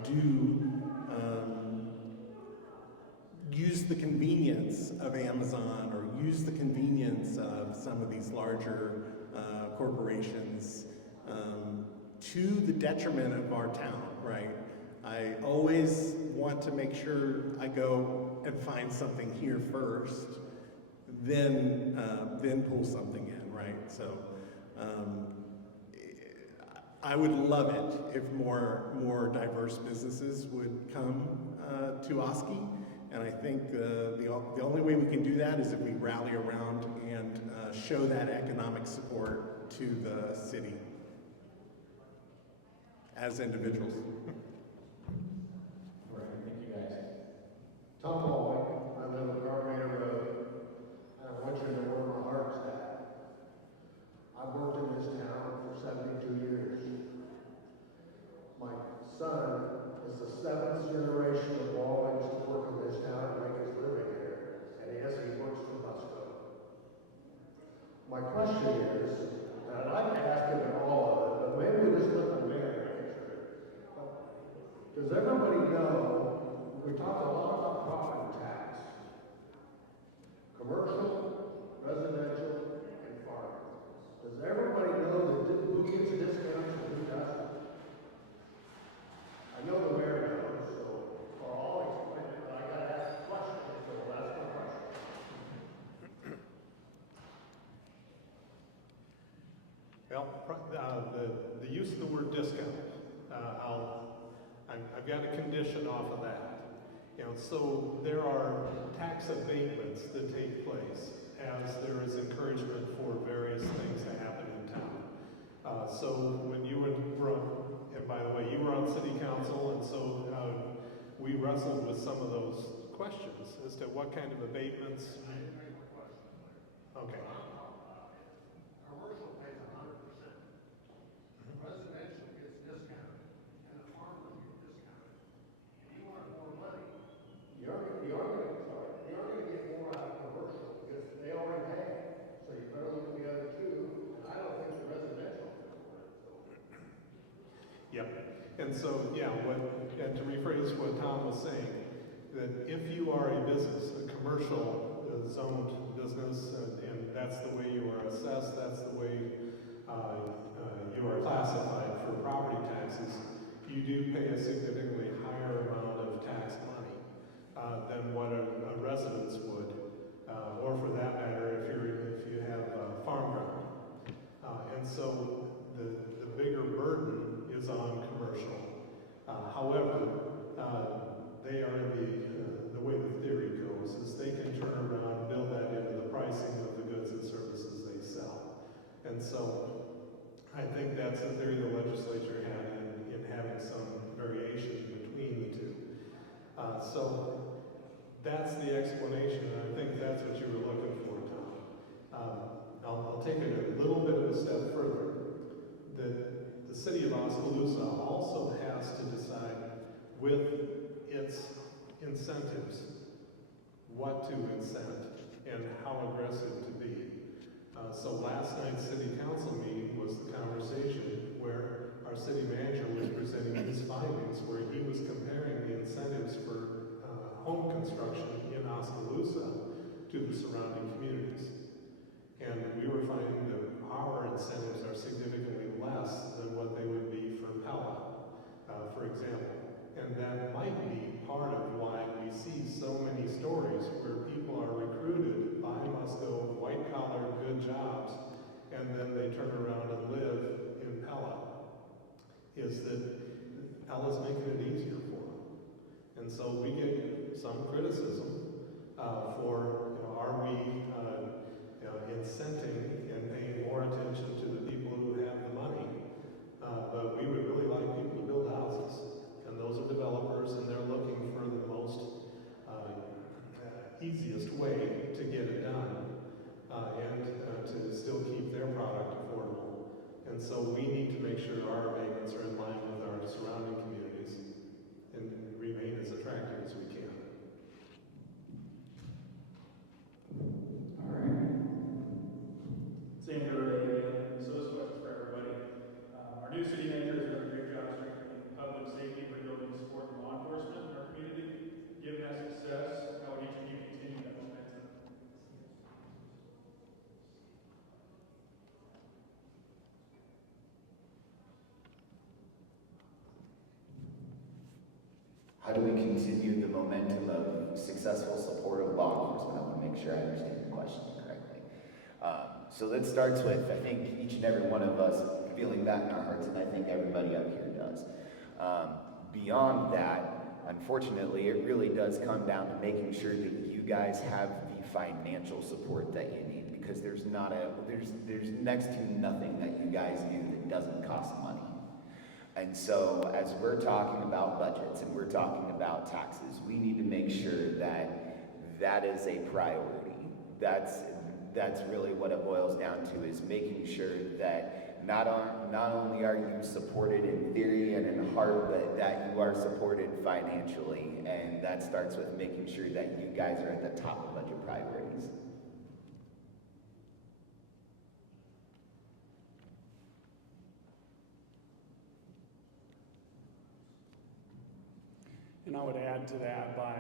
do use the convenience of Amazon or use the convenience of some of these larger corporations to the detriment of our town, right? I always want to make sure I go and find something here first, then pull something in, right? So I would love it if more diverse businesses would come to Oski, and I think the only way we can do that is if we rally around and show that economic support to the city as individuals. All right, thank you guys. Tom Hall, I live on Carmainer Road, and I want you to know where my heart's at. I've worked in this town for 72 years. My son is the 7th generation of Rawlings to work in this town and make his living here, and yes, he works for Musco. My question is, and I'd like to ask him in all of it, but maybe we just let the mayor answer it. Does everybody know, we talk a lot about property tax, commercial, residential, and farming. Does everybody know who gets discounts and who doesn't? I know the mayor knows, so, or I'll explain it, but I gotta ask a question, so that's my question. Well, the use of the word discount, I've got a condition off of that. So there are tax abatements that take place as there is encouragement for various things to happen in town. So when you were on, and by the way, you were on city council, and so we wrestled with some of those questions as to what kind of abatements. I didn't make my question. Okay. Commercial pays 100%. Residential gets discounted, and the farmers get discounted. If you want more money, you are gonna get more out of commercial, because they already pay. So you better look at the other two, and I don't think the residential is worth it, so. Yep. And so, and to rephrase what Tom was saying, that if you are a business, a commercial zoned business, and that's the way you are assessed, that's the way you are classified for property taxes, you do pay a significantly higher amount of tax money than what a residence would, or for that matter, if you have farm ground. And so the bigger burden is on commercial. However, they are with its incentives, what to incent and how aggressive to be. So last night's city council meeting was the conversation where our city manager was presenting his findings, where he was comparing the incentives for home construction in Oskaloosa to the surrounding communities. And we were finding that our incentives are significantly less than what they would be for Pella, for example. And that might be part of why we see so many stories where people are recruited by Musco, white-collar, good jobs, and then they turn around and live in Pella, is that Pella's making it easier for them. And so we get some criticism for, are we incenting and paying more attention to the people who have the money. But we would really like people to build houses. And those are developers, and they're looking for the most easiest way to get it done and to still keep their product affordable. And so we need to make sure our abatements are in line with our surrounding communities and remain as attractive as we can. All right. Same for again. So this question for everybody. Our new city manager has done a great job strengthening public safety for building support and law enforcement in our community. Given that success, how would each of you continue that momentum? How do we continue the momentum of successful support of law enforcement? I want to make sure I understand the question correctly. So that starts with, I think, each and every one of us feeling that in our hearts, and I think everybody out here does. Beyond that, unfortunately, it really does come down to making sure that you guys have the financial support that you need, because there's next to nothing that you guys do that doesn't cost money. And so as we're talking about budgets and we're talking about taxes, we need to make sure that that is a priority. That's really what it boils down to, is making sure that not only are you supported in theory and in heart, but that you are supported financially. And that starts with making sure that you guys are at the top of budget priorities. And I would add to that by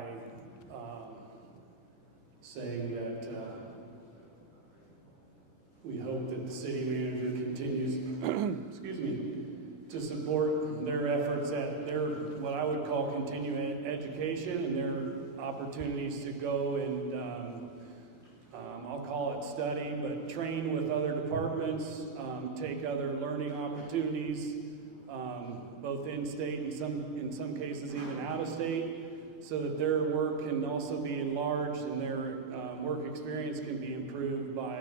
saying that we hope that the city manager continues, excuse me, to support their efforts at their, what I would call continuing education, and their opportunities to go and, I'll call it study, but train with other departments, take other learning opportunities, both in state and in some cases even out of state, so that their work can also be enlarged and their work experience can be improved by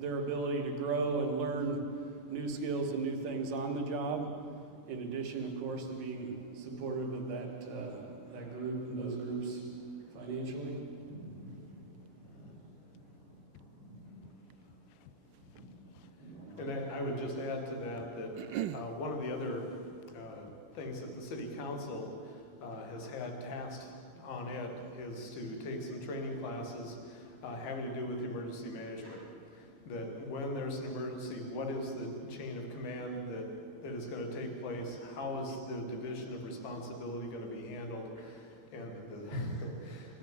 their ability to grow and learn new skills and new things on the job, in addition, of course, to being supportive of that group and those groups financially. And I would just add to that one of the other things that the city council has had tasked on it is to take some training classes having to do with emergency management. That when there's an emergency, what is the chain of command that is going to take place? How is the division of responsibility going to be handled? And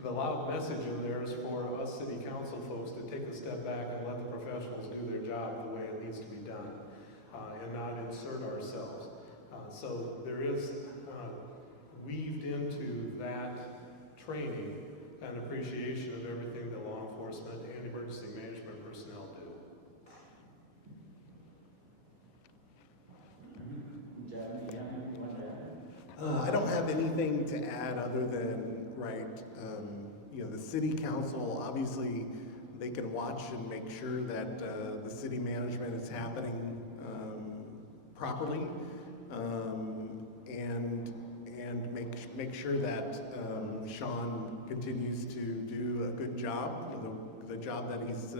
the loud message in there is for us city council folks to take a step back and let the professionals do their job the way it needs to be done, and not insert ourselves. So there is weaved into that training an appreciation of everything that law enforcement and emergency management personnel do. I don't have anything to add other than, the city council, obviously, they can watch and make sure that the city management is happening properly, and make sure that Sean continues to do a good job, the job that he's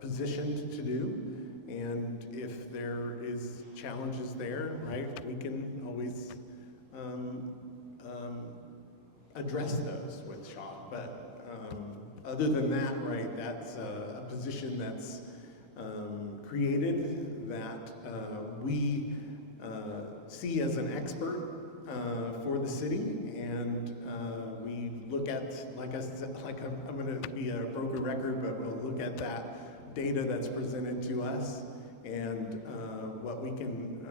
positioned to do. And if there is challenges there, right, we can always address those with Shaw. But other than that, right, that's a position that's created that we see as an expert for the city, and we look at, like I said, like I'm going to be a broken record, but we'll look at that data that's presented to us and what we can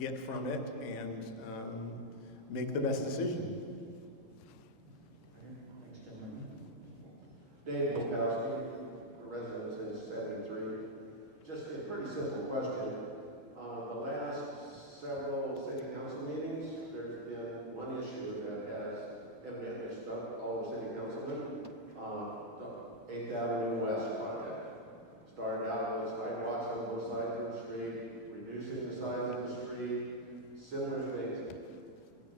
get from it and make the best decision. Dave Bukowski, resident since 73. Just a pretty simple question. The last several city council meetings, there's been one issue that has evidently struck all the city councilmen. The 8th Avenue West project. Started out with sidewalks on both sides of the street, reducing the size of the street, similar things.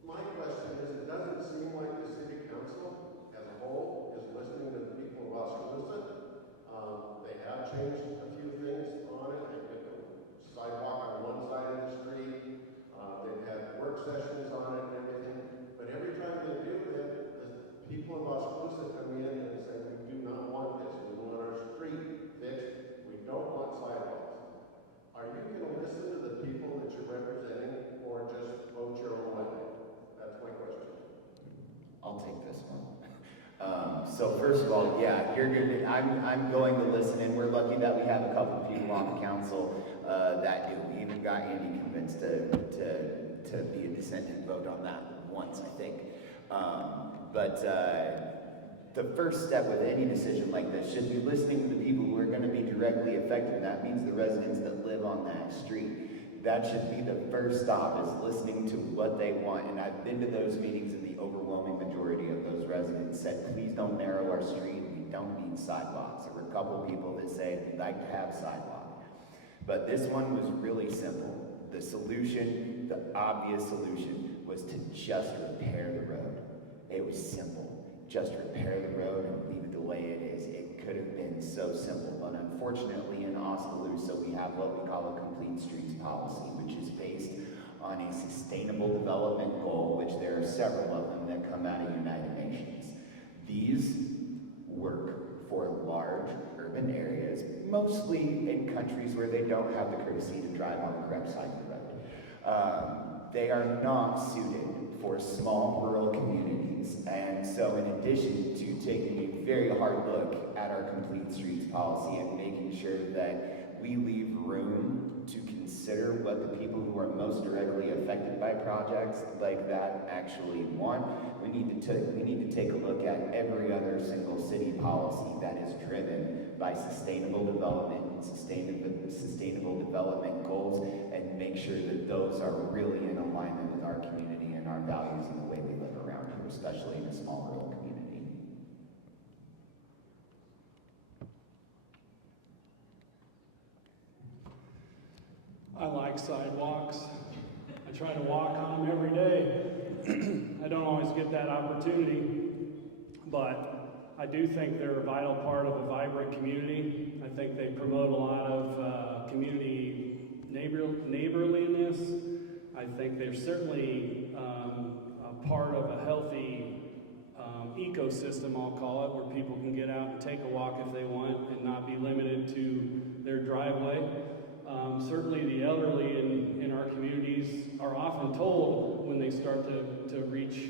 My question is, it doesn't seem like the city council as a whole is listening to the people of Oskaloosa. They have changed a few things on it. They put the sidewalk on one side of the street. They've had work sessions on it and everything. But every time they do it, the people of Oskaloosa come in and say, we do not want this. We want our street fixed. We don't want sidewalks. Are you going to listen to the people that you're representing, or just vote your own way? That's my question. I'll take this one. So first of all, yeah, you're good. I'm going to listen, and we're lucky that we have a couple of people on the council that do. We even got Andy convinced to be a dissent and vote on that once, I think. But the first step with any decision like this should be listening to the people who are going to be directly affected. That means the residents that live on that street. That should be the first stop, is listening to what they want. And I've been to those meetings, and the overwhelming majority of those residents said, please don't narrow our street. We don't need sidewalks. There were a couple people that said we'd like to have sidewalk. But this one was really simple. The solution, the obvious solution, was to just repair the road. It was simple. Just repair the road and leave it the way it is. It could have been so simple, but unfortunately in Oskaloosa we have what we call a complete streets policy, which is based on a sustainable development goal, which there are several of them that come out of United Nations. These work for large urban areas, mostly in countries where they don't have the courtesy to drive on the correct side of the road. They are not suited for small rural communities, and so in addition to taking a very hard look at our complete streets policy and making sure that we leave room to consider what the people who are most directly affected by projects like that actually want, we need to take a look at every other single city policy that is driven by sustainable development and sustainable development goals, and make sure that those are really in alignment with our community and our values and the way we live around here, especially in a small rural community. I like sidewalks. I try to walk on them every day. I don't always get that opportunity, but I do think they're a vital part of a vibrant community. I think they promote a lot of community neighborliness. I think they're certainly a part of a healthy ecosystem, I'll call it, where people can get out and take a walk if they want and not be limited to their driveway. Certainly the elderly in our communities are often told when they start to reach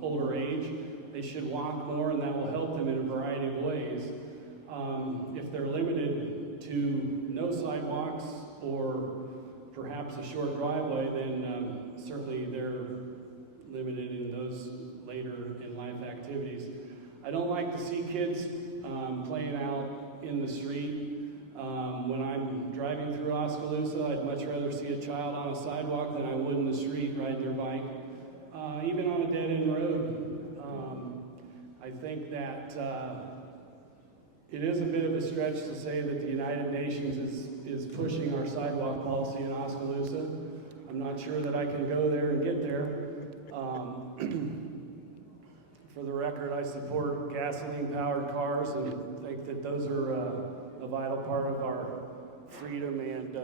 older age, they should walk more, and that will help them in a variety of ways. If they're limited to no sidewalks or perhaps a short driveway, then certainly they're limited in those later in life activities. I don't like to see kids playing out in the street. When I'm driving through Oskaloosa, I'd much rather see a child on a sidewalk than I would in the street riding their bike, even on a dead-end road. I think that it is a bit of a stretch to say that the United Nations is pushing our sidewalk policy in Oskaloosa. I'm not sure that I can go there and get there. For the record, I support gasoline-powered cars and think that those are a vital part of our freedom and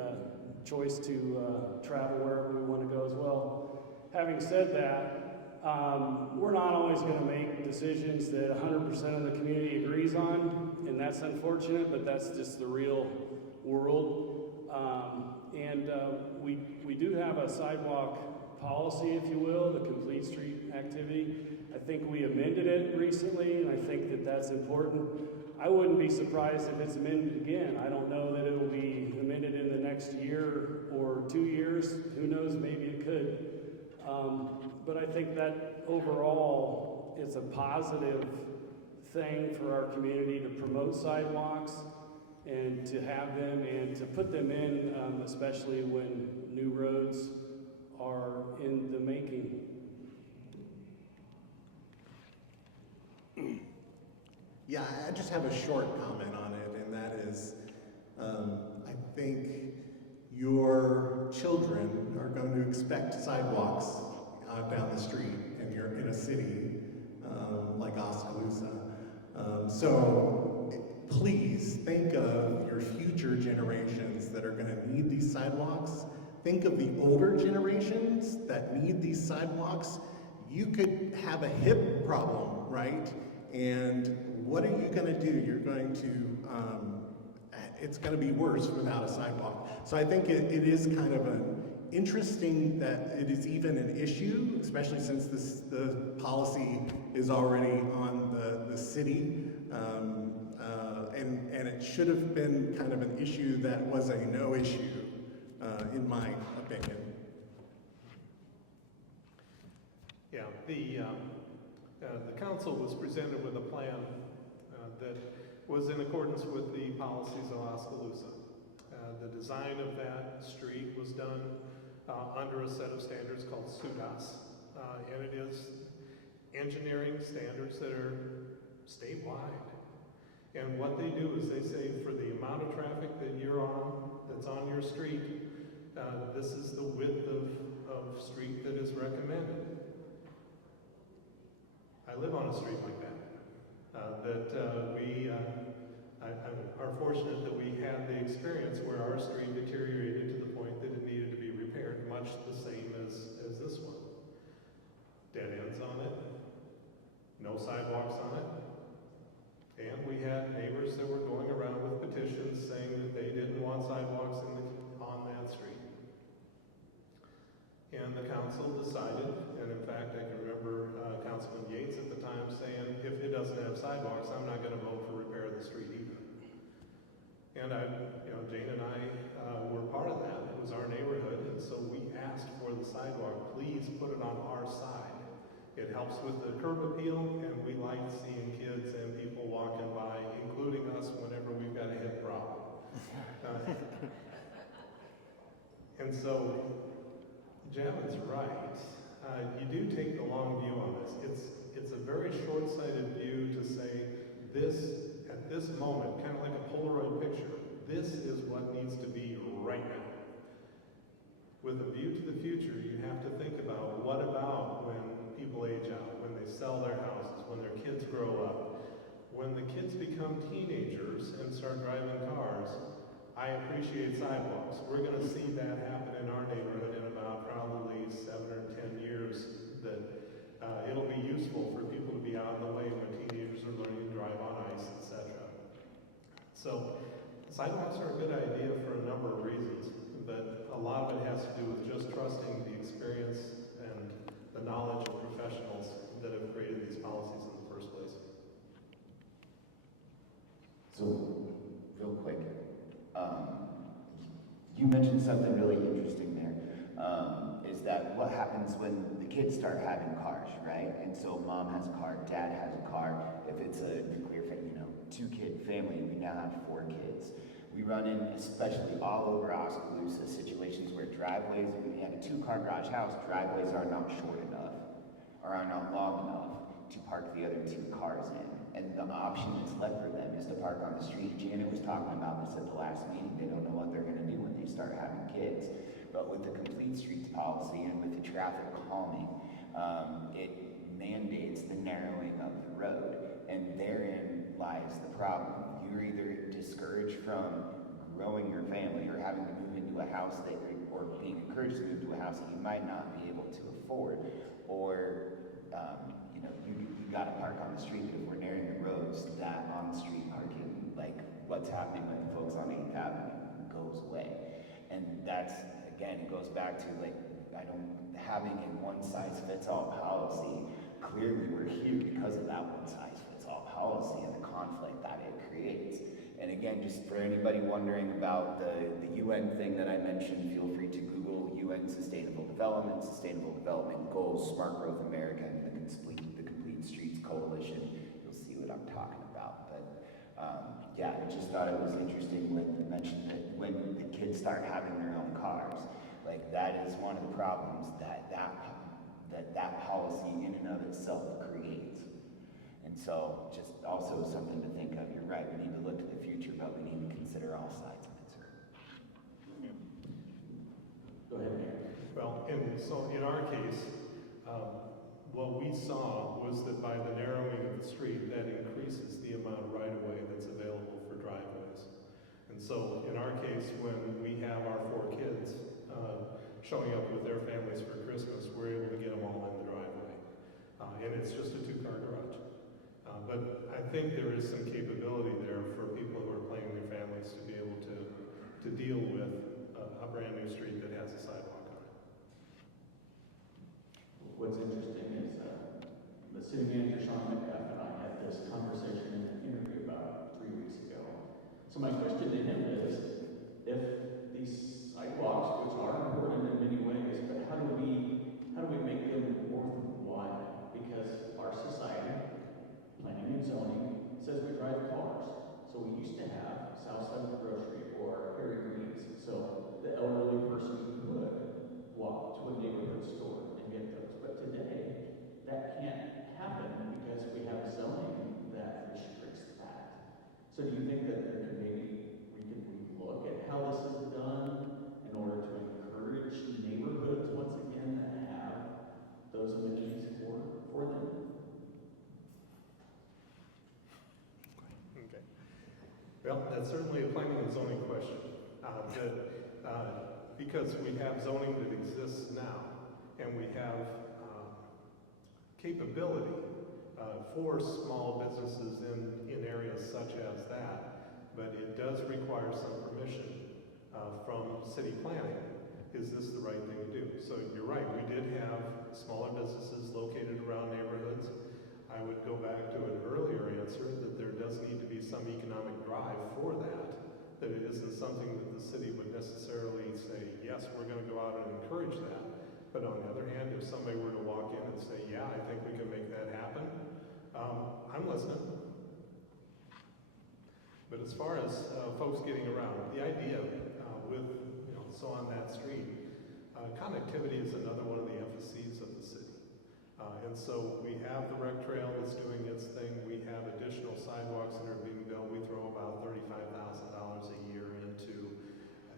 choice to travel wherever we want to go as well. Having said that, We're not always going to make decisions that 100% of the community agrees on, and that's unfortunate, but that's just the real world. We do have a sidewalk policy, if you will, the complete street activity. I think we amended it recently, and I think that that's important. I wouldn't be surprised if it's amended again. I don't know that it will be amended in the next year or 2 years. Who knows, maybe it could. But I think that overall, it's a positive thing for our community to promote sidewalks and to have them and to put them in, especially when new roads are in the making. Yeah, I just have a short comment on it, and that is, I think your children are going to expect sidewalks down the street, and you're in a city like Oskaloosa. So please think of your future generations that are going to need these sidewalks. Think of the older generations that need these sidewalks. You could have a hip problem, right? And what are you going to do? You're going to, it's going to be worse without a sidewalk. So I think it is kind of an interesting that it is even an issue, especially since the policy is already on the city. And it should have been kind of an issue that was a no issue, in my opinion. Yeah, the council was presented with a plan that was in accordance with the policies of Oskaloosa. The design of that street was done under a set of standards called SUDAS, and it is engineering standards that are statewide. And what they do is they say for the amount of traffic that you're on, that's on your street, this is the width of street that is recommended. I live on a street like that. We are fortunate that we had the experience where our street deteriorated to the point that it needed to be repaired, much the same as this one. Dead ends on it, no sidewalks on it, and we had neighbors that were going around with petitions saying that they didn't want sidewalks on that street. And the council decided, and in fact I can remember Councilman Yates at the time saying, if it doesn't have sidewalks, I'm not going to vote for repair of the street either. And Jane and I were part of that. It was our neighborhood, and so we asked for the sidewalk. Please put it on our side. It helps with the curb appeal, and we like seeing kids and people walking by, including us whenever we've got a hip problem. And so, Javin's right. You do take the long view on this. It's a very short-sighted view to say this, at this moment, kind of like a Polaroid picture, this is what needs to be right now. With a view to the future, you have to think about what about when people age out, when they sell their houses, when their kids grow up, when the kids become teenagers and start driving cars. I appreciate sidewalks. We're going to see that happen in our neighborhood in about probably 7 or 10 years, that it'll be useful for people to be out of the way when teenagers are learning to drive on ice, etc. So sidewalks are a good idea for a number of reasons, but a lot of it has to do with just trusting the experience and the knowledge of professionals that have created these policies in the first place. So, real quick, you mentioned something really interesting there, is that what happens when the kids start having cars, right? And so mom has a car, dad has a car. If it's a nuclear family, 2-kid family, we now have 4 kids. We run in, especially all over Oskaloosa, situations where driveways, when you have a 2-car garage house, driveways are not short enough, or are not long enough to park the other 2 cars in. And the option that's left for them is to park on the street. Janet was talking about this at the last meeting. They don't know what they're going to do when they start having kids. But with the complete streets policy and with the traffic calming, it mandates the narrowing of the road. And therein lies the problem. You're either discouraged from growing your family or having to move into a house or being encouraged to move to a house that you might not be able to afford, or you gotta park on the street, but if we're narrowing the roads, that on-street parking, like what's happening with the folks on 8th Avenue goes away. And that's, again, it goes back to like, having a one-size-fits-all policy. Clearly we're here because of that one-size-fits-all policy and the conflict that it creates. And again, just for anybody wondering about the UN thing that I mentioned, feel free to Google UN Sustainable Development Goals, Smart Growth America, and the Complete Streets Coalition. You'll see what I'm talking about. But yeah, I just thought it was interesting when you mentioned that when the kids start having their own cars, like that is one of the problems that policy in and of itself creates. And so just also something to think of. You're right, we need to look to the future, but we need to consider all sides of it, sir. Go ahead, Mayor. Well, so in our case, what we saw was that by the narrowing of the street, that increases the amount of right-of-way that's available for driveways. And so in our case, when we have our 4 kids showing up with their families for Christmas, we're able to get them all in the driveway. And it's just a 2-car garage. But I think there is some capability there for people who are planning their families to be able to deal with a brand new street that has a sidewalk on it. What's interesting is the city manager, Sean McGuff, and I had this conversation in an interview about 3 weeks ago. So my question to him is, if these sidewalks, which are important in many ways, but how do we make them worthwhile? Because our society, planning and zoning, says we drive cars. So we used to have south side of the grocery or Harry Green's. So the elderly person could walk to a neighborhood store and get those. But today, that can't happen because we have zoning that restricts that. So do you think that we can look at how this is done in order to encourage neighborhoods once again that have those amenities for them? Okay. Well, that's certainly a planning and zoning question. Because we have zoning that exists now, and we have capability for small businesses in areas such as that, but it does require some permission from city planning. Is this the right thing to do? So you're right, we did have smaller businesses located around neighborhoods. I would go back to an earlier answer that there does need to be some economic drive for that it isn't something that the city would necessarily say, yes, we're going to go out and encourage that. But on the other hand, if somebody were to walk in and say, yeah, I think we can make that happen, I'm listening. But as far as folks getting around, the idea so on that street, connectivity is another one of the emphases of the city. And so we have the rec trail that's doing its thing. We have additional sidewalks that are being built. We throw about $35,000 a year into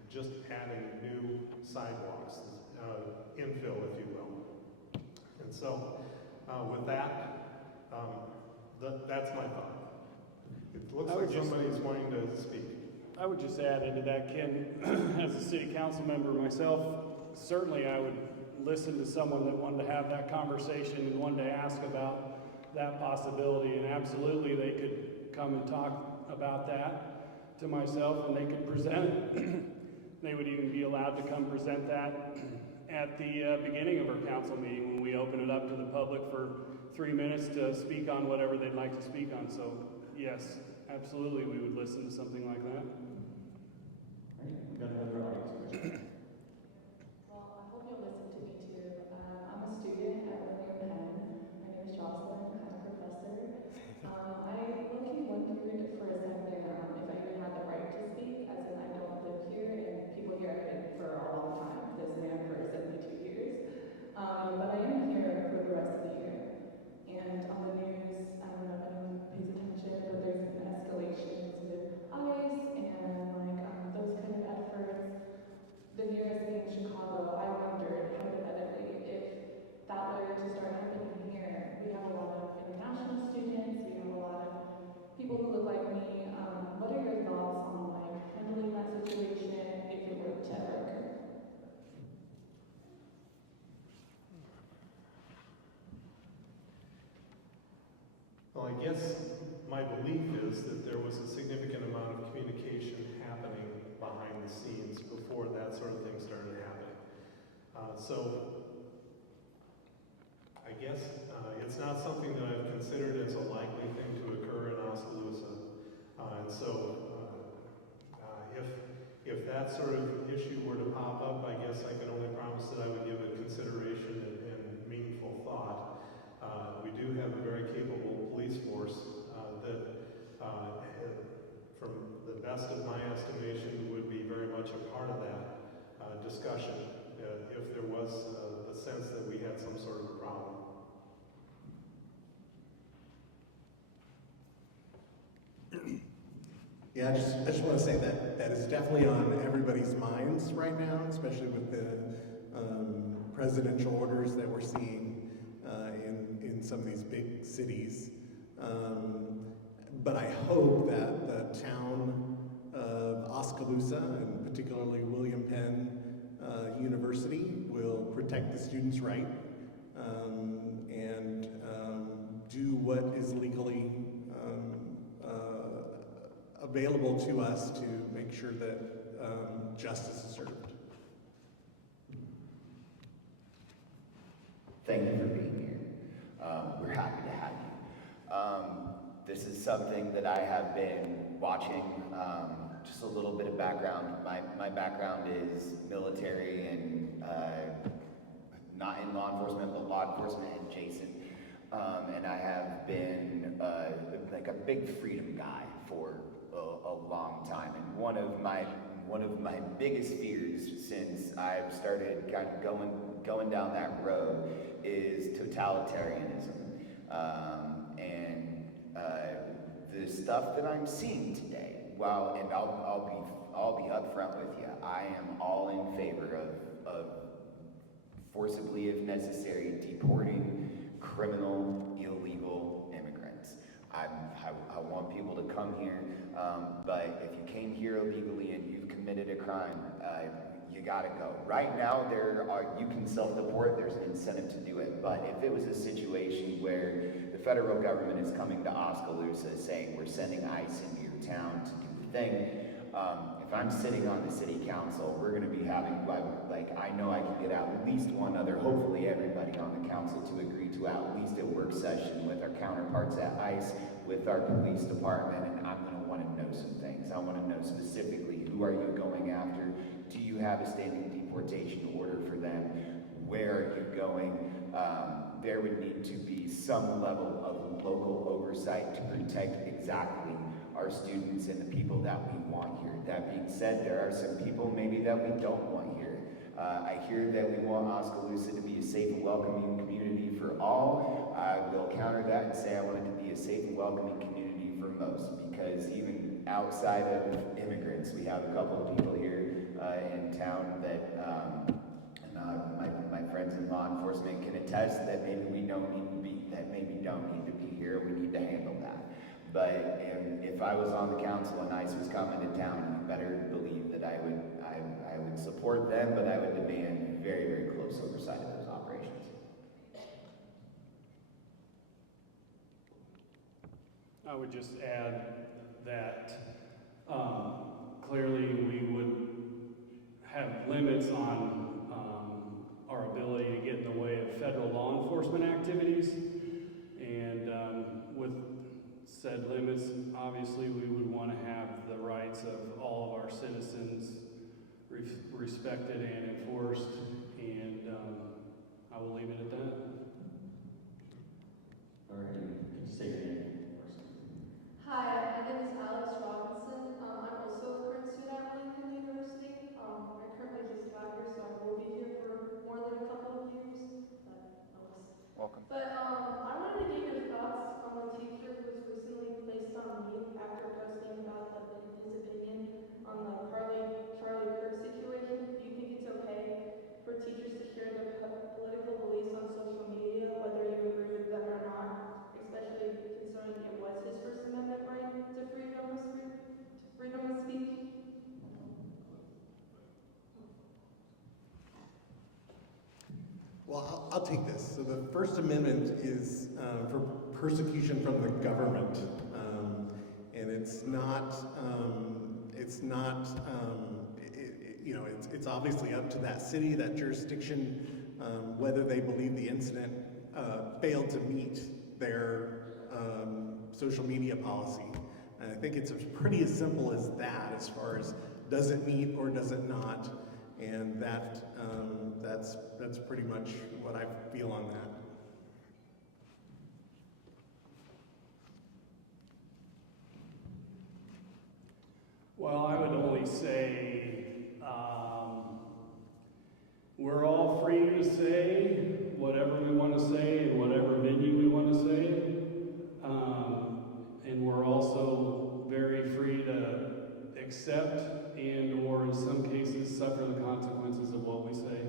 just adding new sidewalks, infill, if you will. And so with that, that's my thought. It looks like somebody's wanting to speak. I would just add into that, Ken, as a city council member myself, certainly I would listen to someone that wanted to have that conversation and wanted to ask about that possibility, and absolutely they could come and talk about that to myself and they could present it. They would even be allowed to come present that at the beginning of our council meeting when we open it up to the public for 3 minutes to speak on whatever they'd like to speak on. So yes, absolutely we would listen to something like that. All right, we got another audience question. Well, I hope you'll listen to me too. I'm a student at William Penn. My name is Jocelyn. I'm a professor. I low-key wondered for a second if I even had the right to speak, as in I don't live here, and people here have been for a long time, this man for 72 years. But I am here for the rest of the year. And on the news, I don't know if anyone pays attention, but there's been escalations with ICE and those kind of efforts. Well, I guess my belief is that there was a significant amount of communication happening behind the scenes before that sort of thing started happening. So I guess it's not something that I've considered as a likely thing to occur in Oskaloosa. And so if that sort of issue were to pop up, I guess I can only promise that I would give it consideration and meaningful thought. We do have a very capable police force that, from the best of my estimation, would be very much a part of that discussion if there was the sense that we had some sort of a problem. Yeah, I just want to say that that is definitely on everybody's minds right now, especially with the presidential orders that we're seeing in some of these big cities. But I hope that the town of Oskaloosa, and particularly William Penn University, will protect the students' right and do what is legally available to us to make sure that justice is served. Thank you for being here. We're happy to have you. This is something that I have been watching. Just a little bit of background. My background is military and not in law enforcement, but law enforcement adjacent. And I have been like a big freedom guy for a long time. And one of my biggest fears since I've started kind of going down that road is totalitarianism. And the stuff that I'm seeing today, and I'll be upfront with you, I am all in favor of forcibly, if necessary, deporting criminal, illegal immigrants. I want people to come here, but if you came here illegally and you've committed a crime, you gotta go. Right now, you can self-deport, there's an incentive to do it, but if it was a situation where the federal government is coming to Oskaloosa saying we're sending ICE into your town to do the thing, if I'm sitting on the city council, we're gonna be having, I know I can get at least one other, hopefully everybody on the council to agree to at least a work session with our counterparts at ICE, with our police department, and I'm gonna wanna know some things. I wanna know specifically, who are you going after? Do you have a standing deportation order for them? Where are you going? There would need to be some level of local oversight to protect exactly our students and the people that we want here. That being said, there are some people maybe that we don't want here. I hear that we want Oskaloosa to be a safe and welcoming community for all. I will counter that and say I want it to be a safe and welcoming community for most, because even outside of immigrants, we have a couple of people here in town that my friends in law enforcement can attest that maybe we don't need to be, that maybe don't need to be here. We need to handle that. But if I was on the council and ICE was coming to town, you better believe that I would support them, but I would demand very, very close oversight of those operations. I would just add that clearly we would have limits on our ability to get in the way of federal law enforcement activities, and with said limits, obviously we would want to have the rights of all of our citizens respected and enforced, and I will leave it at that. All right, can you say your name? Hi, my name is Alex Robinson. I'm also a current student at William Penn University. I currently just got here, so I will be here for more than a couple of years. Welcome. But I wanted to get your thoughts on the teacher who was recently placed on leave after posting about his opinion on the Charlie Kirk situation. Do you think it's okay for teachers to share their political beliefs on social media, whether you agree with them or not, especially considering it was his First Amendment right to freedom of speech? Well, I'll take this. So the First Amendment is for persecution from the government, and it's not. It's obviously up to that city, that jurisdiction, whether they believe the incident failed to meet their social media policy. And I think it's pretty as simple as that, as far as does it meet or does it not, and that's pretty much what I feel on that. Well, I would only say we're all free to say whatever we want to say in whatever venue we want to say. And we're also very free to accept and or in some cases suffer the consequences of what we say.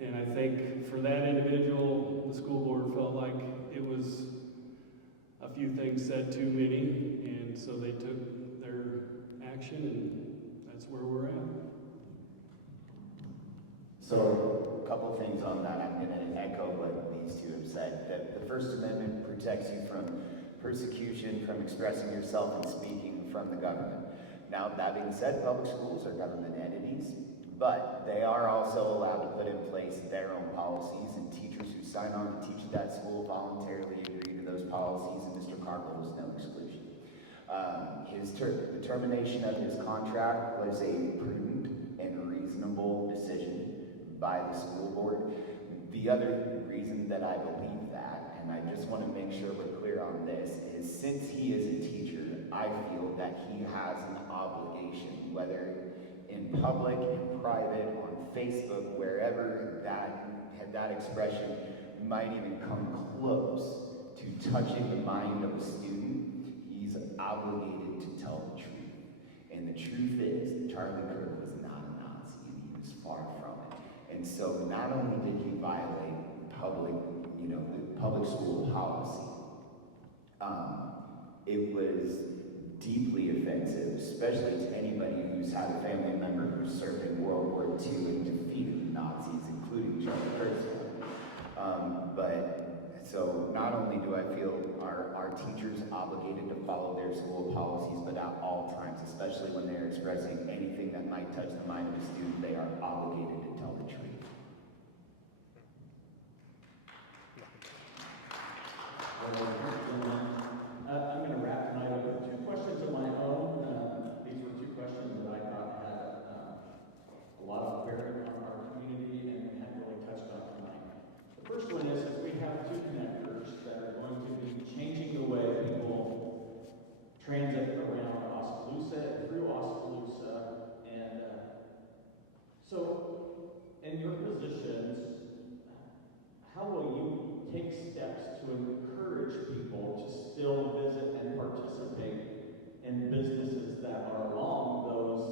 And I think for that individual, the school board felt like it was a few things said too many, and so they took their action, and that's where we're at. So, a couple things on that. I'm going to echo what these two have said. That the First Amendment protects you from persecution, from expressing yourself and speaking from the government. Now, that being said, public schools are government entities, but they are also allowed to put in place their own policies, and teachers who sign on to teach at that school voluntarily agree to those policies, and Mr. Cargill was no exclusion. The termination of his contract was a prudent and reasonable decision by the school board. The other reason that I believe that, and I just want to make sure we're clear on this, is since he is a teacher, I feel that he has an obligation, whether in public, in private, on Facebook, wherever that expression might even come close to touching the mind of a student, he's obligated to tell the truth. And the truth is that Charlie Kirk was not a Nazi, and he was far from it. And so not only did he violate the public school policy, it was deeply offensive, especially to anybody who's had a family member who served in World War II and defeated the Nazis, including Charlie Kirk's So not only do I feel our teachers obligated to follow their school policies, but at all times, especially when they're expressing anything that might touch the mind of a student, they are obligated to tell the truth. I'm going to wrap tonight up with two questions of my own. These were two questions that I thought had a lot of bearing on our community and hadn't really touched on tonight. The first one is we have two connectors that are going to be changing the way people transit around Oskaloosa and through Oskaloosa. And so, in your positions, how will you take steps to encourage people to still visit and participate in businesses that are along those,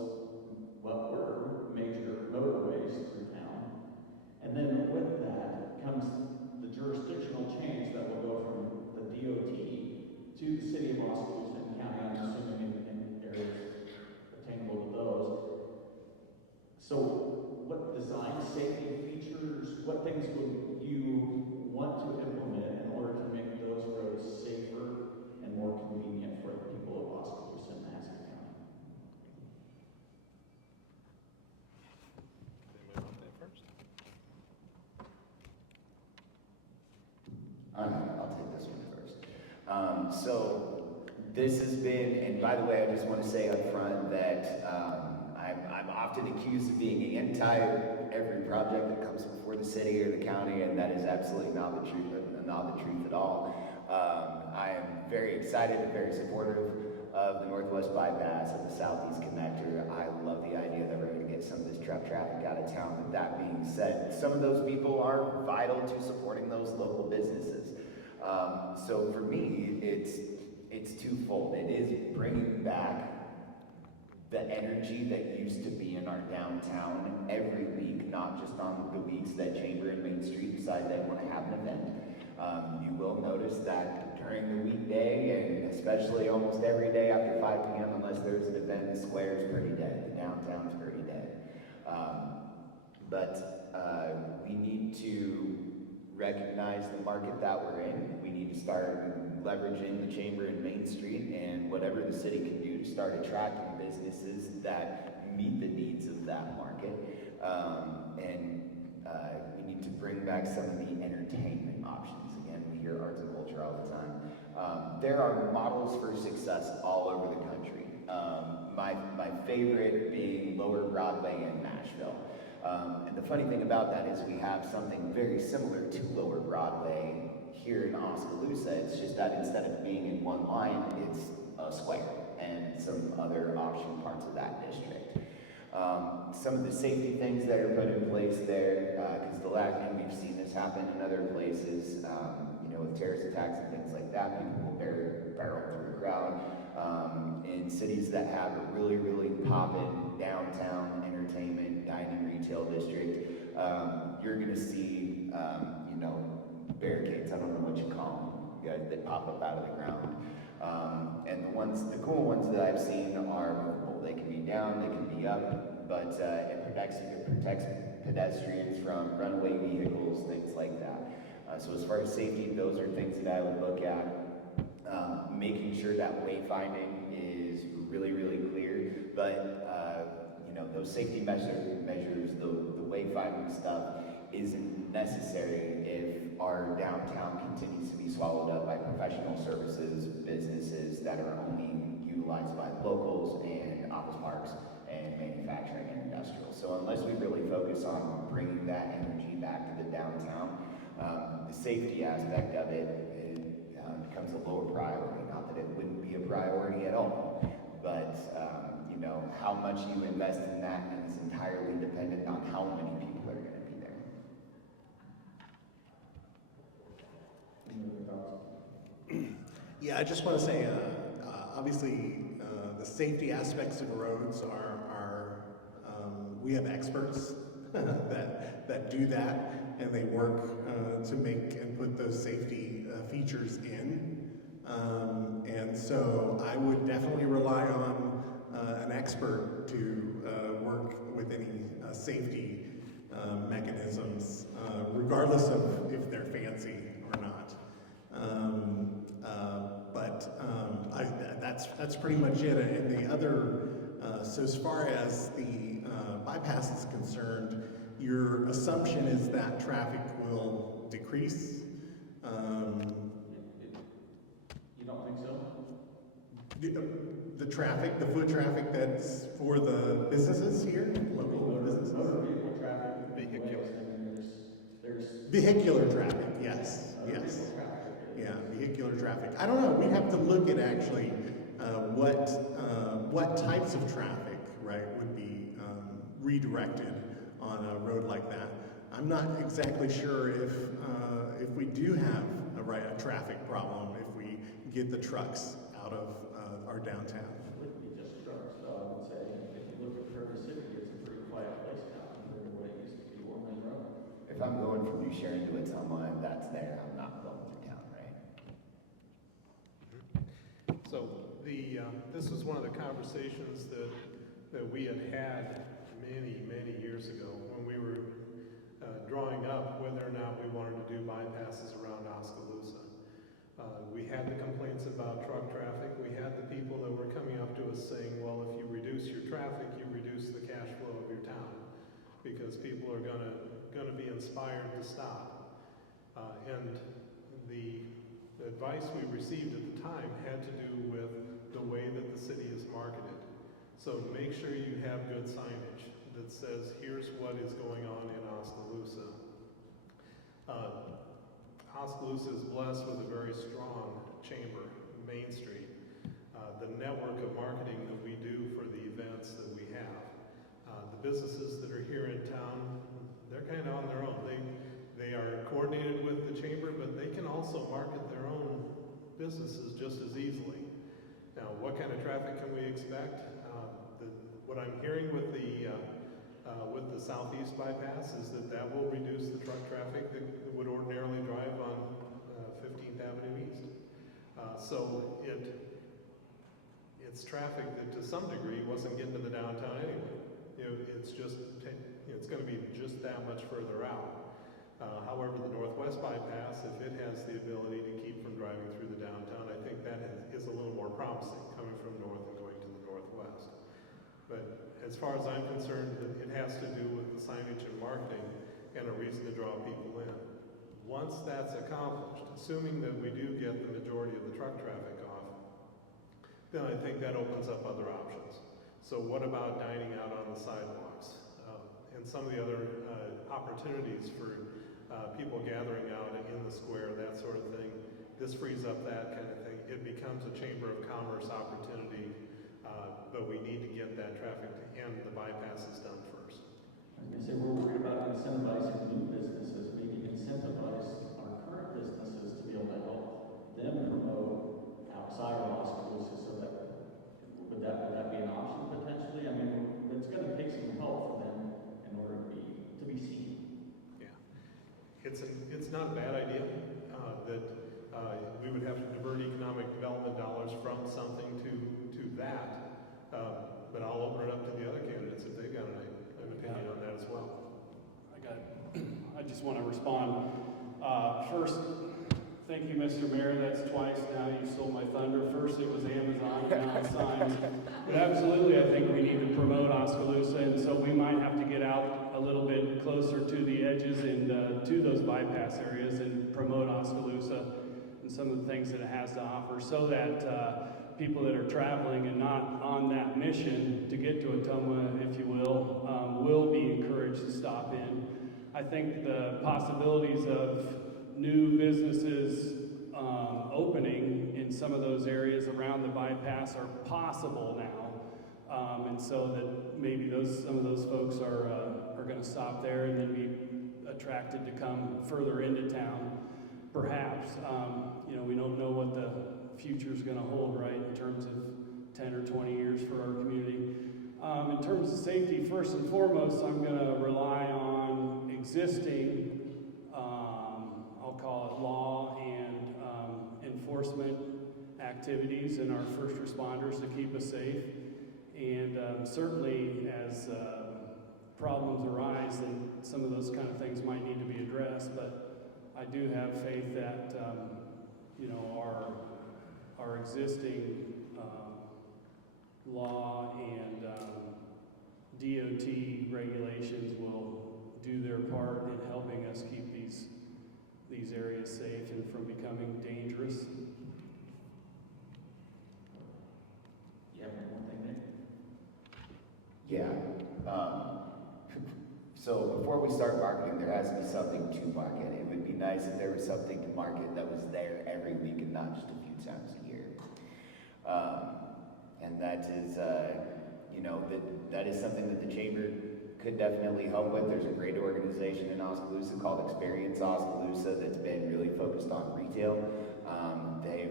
what were major motorways through town? And then with that comes the jurisdictional change that will go from the DOT to the city of Oskaloosa and county, I'm assuming in areas attainable to those. So what design safety features, what things would you want to implement in order to make those roads safer and more convenient for the people of Oskaloosa and Madison County? I'll take this one first. So this has been, and by the way, I just want to say up front that I'm often accused of being anti every project that comes before the city or the county, and that is absolutely not the truth at all. I am very excited and very supportive of the Northwest Bypass and the Southeast Connector. I love the idea that we're going to get some of this truck traffic out of town. But that being said, some of those people are vital to supporting those local businesses. So for me, it's twofold. It is bringing back the energy that used to be in our downtown every week, not just on the weeks that Chamber and Main Street decide they want to have an event. You will notice that during the weekday, and especially almost every day after 5 p.m., unless there's an event, the square is pretty dead, the downtown's pretty dead. But we need to recognize the market that we're in. We need to start leveraging the chamber in Main Street and whatever the city can do to start attracting businesses that meet the needs of that market. We need to bring back some of the entertainment options. Again, we hear arts and culture all the time. There are models for success all over the country. My favorite being Lower Broadway in Nashville. And the funny thing about that is we have something very similar to Lower Broadway here in Oskaloosa. It's just that instead of being in one line, it's a square and some other option parts of that district. Some of the safety things that are put in place there, because the last time we've seen this happen in other places, with terrorist attacks and things like that, people will barrel through the crowd. In cities that have a really, really poppin' downtown entertainment, dining, retail district, you're gonna see, barricades, I don't know what you call them, guys, that pop up out of the ground. And the cool ones that I've seen are movable. They can be down, they can be up, but it protects pedestrians from runaway vehicles, things like that. So as far as safety, those are things that I would look at. Making sure that wayfinding is really, really clear, but those safety measures, the wayfinding stuff isn't necessary if our downtown continues to be swallowed up by professional services, businesses that are only utilized by locals and office parks and manufacturing and industrial. So unless we really focus on bringing that energy back to the downtown, the safety aspect of it becomes a lower priority. Not that it wouldn't be a priority at all, but how much you invest in that is entirely dependent on how many people are going to be there. Yeah, I just want to say, obviously, the safety aspects of roads are we have experts that do that, and they work to make and put those safety features in. And so I would definitely rely on an expert to work with any safety mechanisms, regardless of if they're fancy or not. That's pretty much it. And the other, so as far as the bypass is concerned, your assumption is that traffic will decrease. You don't think so? The traffic, the foot traffic that's for the businesses here, local businesses? Motor vehicle traffic. There's Vehicular traffic, yes, yes. vehicle traffic. Yeah, vehicular traffic. I don't know, we have to look at actually what types of traffic, right, would be redirected on a road like that. I'm not exactly sure if we do have a traffic problem if we get the trucks out of our downtown. It wouldn't be just trucks, though. I would say if you look at River City, it's a pretty quiet place now compared to what it used to be Orland Road. If I'm going from New Sharon to Atoma, and that's there, I'm not going through town, right? So this was one of the conversations that we had many years ago when we were drawing up whether or not we wanted to do bypasses around Oskaloosa. We had the complaints about truck traffic. We had the people that were coming up to us saying, well, if you reduce your traffic, you reduce the cash flow of your town because people are gonna be inspired to stop. And the advice we received at the time had to do with the way that the city is marketed. So make sure you have good signage that says, here's what is going on in Oskaloosa. Oskaloosa is blessed with a very strong chamber, Main Street. The network of marketing that we do for the events that we have. The businesses that are here in town, they're kind of on their own. They are coordinated with the chamber, but they can also market their own businesses just as easily. Now, what kind of traffic can we expect? What I'm hearing with the southeast bypass is that will reduce the truck traffic that would ordinarily drive on 15th Avenue East. So it's traffic that to some degree wasn't getting to the downtown anyway. It's just, it's going to be just that much further out. However, the Northwest bypass, if it has the ability to keep from driving through the downtown, I think that is a little more promising coming from north and going to the northwest. But as far as I'm concerned, it has to do with the signage and marketing and a reason to draw people in. Once that's accomplished, assuming that we do get the majority of the truck traffic off, then I think that opens up other options. So what about dining out on the sidewalks? And some of the other opportunities for people gathering out in the square, that sort of thing. This frees up that kind of thing. It becomes a chamber of commerce opportunity, but we need to get that traffic and the bypasses done first. I was going to say, we're worried about incentivizing new businesses, maybe incentivize our current businesses to be able to help them promote outside of Oskaloosa, so that would that be an option potentially? I mean, it's going to take some help for them in order to be seen. Yeah, it's not a bad idea that we would have to divert economic development dollars from something to that, but I'll open it up to the other candidates if they've got an opinion on that as well. I just want to respond. First, thank you, Mr. Mayor. That's twice now you stole my thunder. First it was Amazon, and now it's signs. But absolutely, I think we need to promote Oskaloosa, and so we might have to get out a little bit closer to the edges and to those bypass areas and promote Oskaloosa and some of the things that it has to offer, so that people that are traveling and not on that mission to get to Ottumwa, if you will be encouraged to stop in. I think the possibilities of new businesses opening in some of those areas around the bypass are possible now, and so that maybe some of those folks are going to stop there and then be attracted to come further into town. Perhaps, we don't know what the future is going to hold, right, in terms of 10 or 20 years for our community. In terms of safety, first and foremost, I'm going to rely on existing, I'll call it law and enforcement activities and our first responders to keep us safe. And certainly as problems arise, then some of those kind of things might need to be addressed. But I do have faith that, our existing law and DOT regulations will do their part in helping us keep these areas safe and from becoming dangerous. You have one thing, Nick? Yeah. So before we start marketing, there has to be something to market. It would be nice if there was something to market that was there every week and not just a few times a year. And that is, that is something that the Chamber could definitely help with. There's a great organization in Oskaloosa called Experience Oskaloosa that's been really focused on retail. I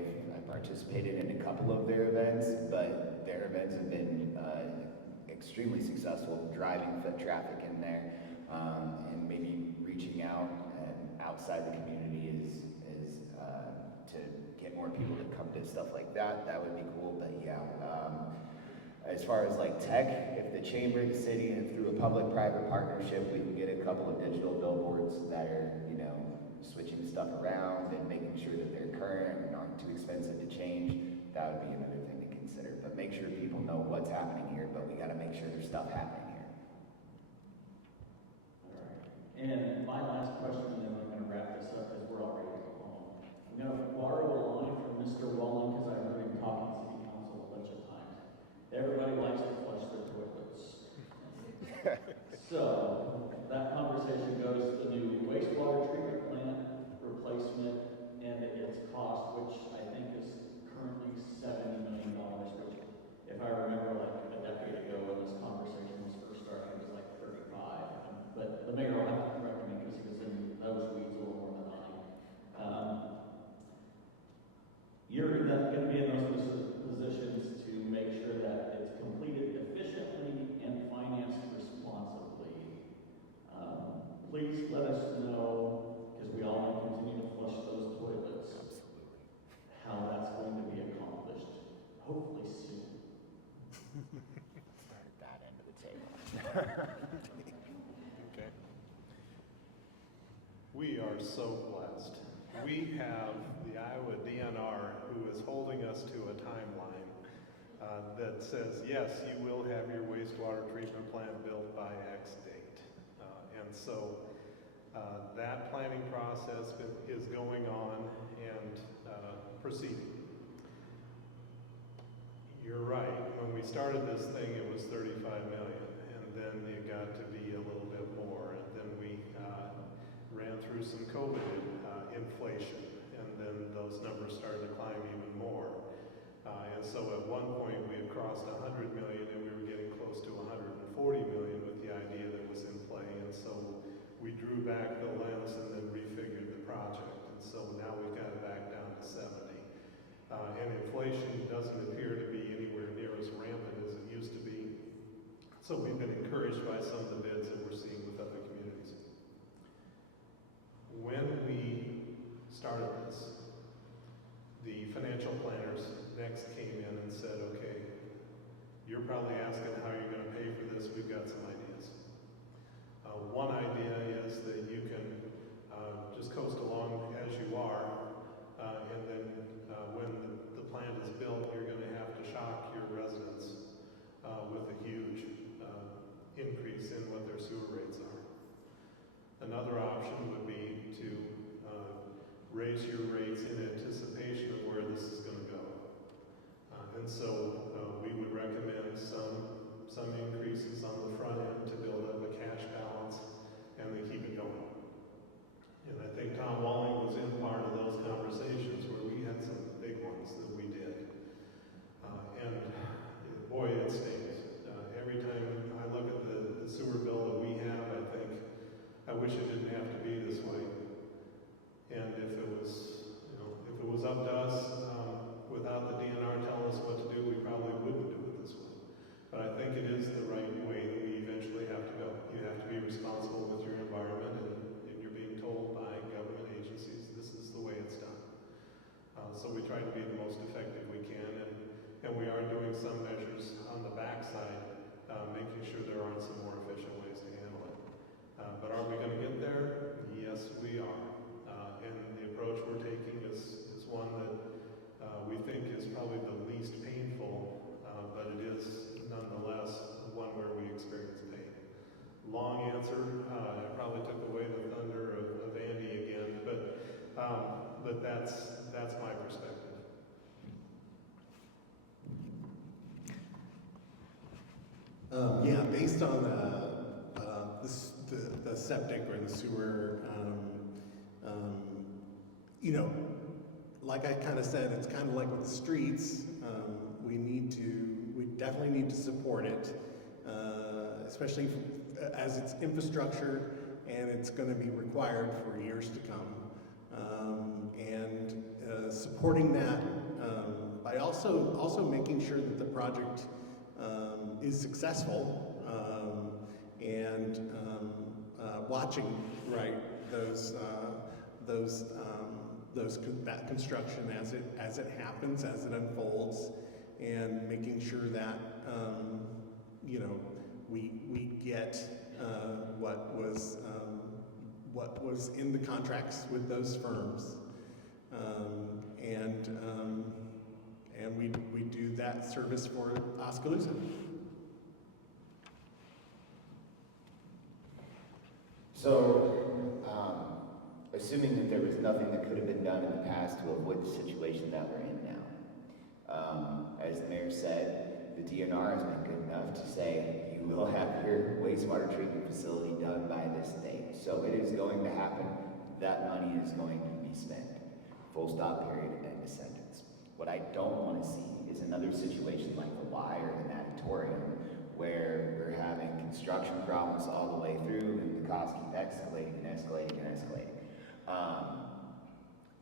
participated in a couple of their events, but their events have been extremely successful driving foot traffic in there, and maybe reaching out and outside the community is to get more people to come to stuff like that. That would be cool. But yeah, as far as like tech, if the Chamber, the city, and through a public-private partnership, we can get a couple of digital billboards that are, switching stuff around and making sure that they're current and aren't too expensive to change, that would be another thing to consider. But make sure people know what's happening here, but we gotta make sure there's stuff happening here. All right. And my last question, and then I'm going to wrap this up because we're already home. I'm going to borrow a line from Mr. Wallen because I heard him talking to city council a bunch of times. Everybody likes to flush their toilets. So that conversation goes to the new wastewater treatment plant replacement and its cost, which I think is currently $70 million, which, if I remember, like a decade ago when this conversation was first started, it was like 35. But the mayor will have to correct me because he was in those are so blessed. We have the Iowa DNR who is holding us to a timeline that says, yes, you will have your wastewater treatment plant built by X date. And so that planning process is going on and proceeding. You're right, when we started this thing it was 35 million, and then it got to be a little bit more, and then we ran through some COVID inflation, and then those numbers started to climb even more. And so at one point we had crossed 100 million and we were getting close to 140 million with the idea that was in play, and so we drew back the lens and then refigured the project, and so now we've got it back down to 70. And inflation doesn't appear to be anywhere near as rampant as it used to be. So we've been encouraged by some of the bids that we're seeing with other communities. When we started this, the financial planners next came in and said, okay, you're probably asking how you're going to pay for this. We've got some ideas. One idea is that you can just coast along as you are, and then when the plant is built, you're going to have to shock your residents with a huge increase in what their sewer rates are. Another option would be to raise your rates in anticipation of where this is going to go. And so we would recommend some increases on the front end to build up a cash balance and then keep it going. And I think Tom Walling was in part of those conversations where we had some big ones that we did. And boy, it stings. Every time I look at the sewer bill that we have, I think, I wish it didn't have to be this way. And if it was up to us, without the DNR telling us what to do, we probably wouldn't do it this way. But I think it is the right way that we eventually have to go. You have to be responsible with your environment, and you're being told by government agencies this is the way it's done. So we try to be the most effective we can, and we are doing some measures on the backside, making sure there aren't some more efficient ways to handle it. But are we going to get there? Yes, we are. And the approach we're taking is one that we think is probably the least painful, but it is nonetheless one where we experience pain. Long answer. I probably took away the thunder of Andy again, but that's my perspective. Yeah, based on the septic or the sewer, like I kind of said, it's kind of like with the streets. We definitely need to support it, especially as it's infrastructure and it's going to be required for years to come. And supporting that by also making sure that the project is successful, and watching that construction as it happens, as it unfolds, and making sure that we get what was in the contracts with those firms, and we do that service for Oskaloosa. So, assuming that there was nothing that could have been done in the past to avoid the situation that we're in now, as the mayor said, the DNR has been good enough to say you will have your wastewater treatment facility done by this date. So it is going to happen. That money is going to be spent. Full stop, period, end of sentence. What I don't want to see is another situation like the Y or the natatorium, where we're having construction problems all the way through and the costs keep escalating and escalating and escalating.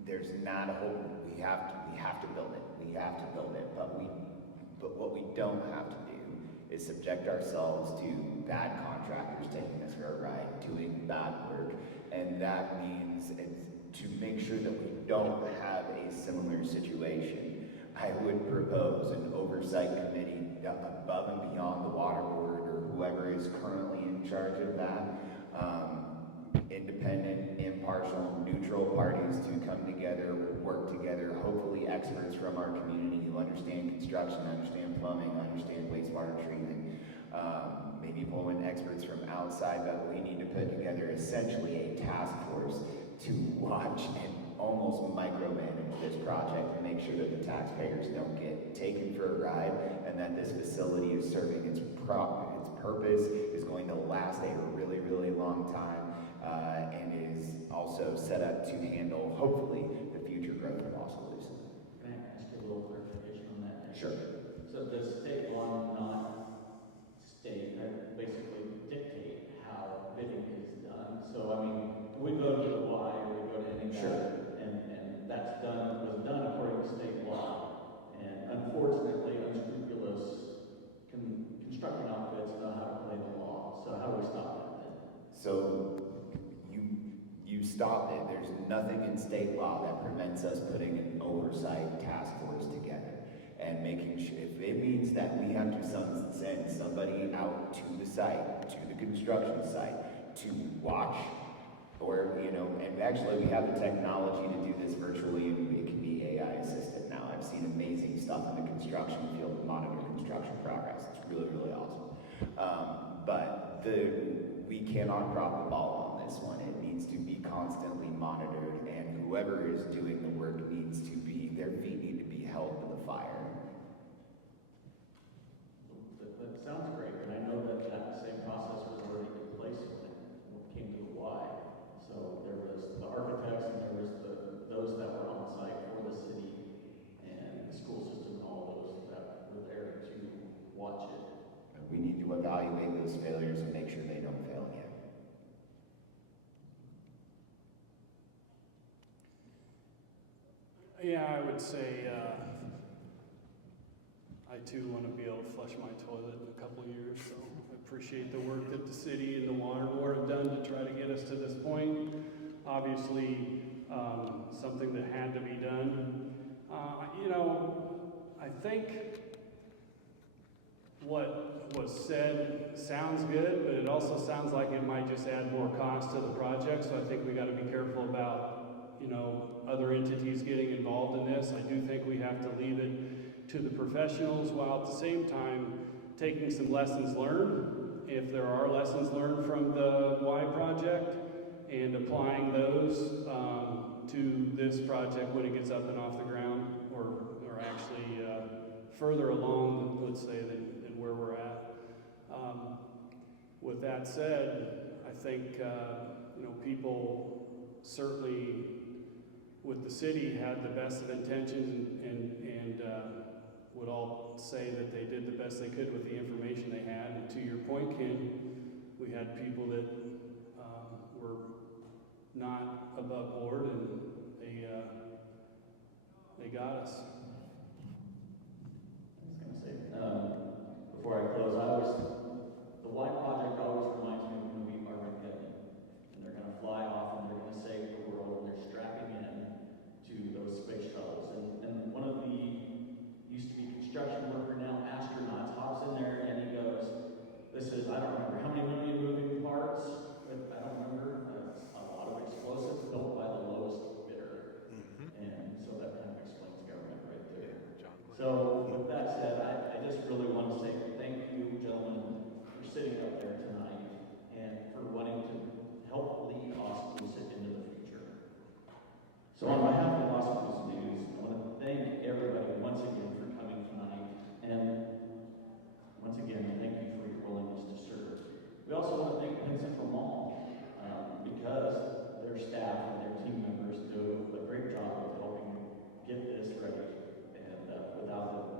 There's not a whole, we have to build it. We have to build it, but what we don't have to do is subject ourselves to bad contractors taking us for a ride, doing bad work, and that means to make sure that we don't have a similar situation. I would propose an oversight committee above and beyond the water board or whoever is currently in charge of that, independent, impartial, impartial, neutral parties to come together, work together, hopefully experts from our community who understand construction, understand plumbing, understand wastewater treatment, maybe pull in experts from outside, but we need to put together essentially a task force to watch and almost micromanage this project and make sure that the taxpayers don't get taken for a ride and that this facility is serving its purpose, is going to last a really, really long time, and is also set up to handle, hopefully, the future growth of Oskaloosa. Can I ask you a little clarification on that? Sure. So does state law not basically dictate how bidding is done? So I mean, we go to the Y or we go to any and that's was done according to state law. And unfortunately, unscrupulous construction outfits know how to play the law. So how do we stop that then? So you stopped it. There's nothing in state law that prevents us putting an oversight task force together and making sure, if it means that we have to send somebody out to the site, to the construction site, to watch, or, and actually we have the technology to do this virtually, and it can be AI assisted now. I've seen amazing stuff in the construction field to monitor construction progress. It's really, really awesome. But we cannot drop the ball on this one. It needs to be constantly monitored, and whoever is doing the work needs to be, their feet need to be held to the fire. That sounds great, and I know that same process was already in place when it came to the Y. So there was the architects and there was those that were on site for the city and the school system and all those that were there to watch it. And we need to evaluate those failures and make sure they don't fail again. Yeah, I would say I too want to be able to flush my toilet in a couple of years, so I appreciate the work that the city and the water board have done to try to get us to this point. Obviously, something that had to be done. I think what was said sounds good, but it also sounds like it might just add more cost to the project, so I think we got to be careful about other entities getting involved in this. I do think we have to leave it to the professionals, while at the same time taking some lessons learned, if there are lessons learned from the Y project, and applying those to this project when it gets up and off the ground, or actually further along, let's say, than where we're at. With that said, I think people certainly with the city had the best of intentions and would all say that they did the best they could with the information they had. And to your point, Ken, we had people that were not above board, and they got us. I was going to say, before I close, the Y project always reminds me of the movie Armageddon. And they're going to fly off and they're going to save the world, and they're strapping in to those space shuttles. And one of the used to be construction worker, now astronauts, hops in there and he goes, this is, I don't remember how many million moving parts, but I don't remember, a lot of explosives built by the lowest bidder. And so that kind of explains government right there. So with that said, I just really want to say thank you, gentlemen, for sitting up there tonight and for wanting to help lead Oskaloosa into the future. So on behalf of Oskaloosa News, I want to thank everybody once again for coming tonight, and once again, thank you for your willingness to serve. We also want to thank Penn Central Mall, because their staff and their team members do a great job of helping get this ready, and without them,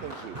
Thank you.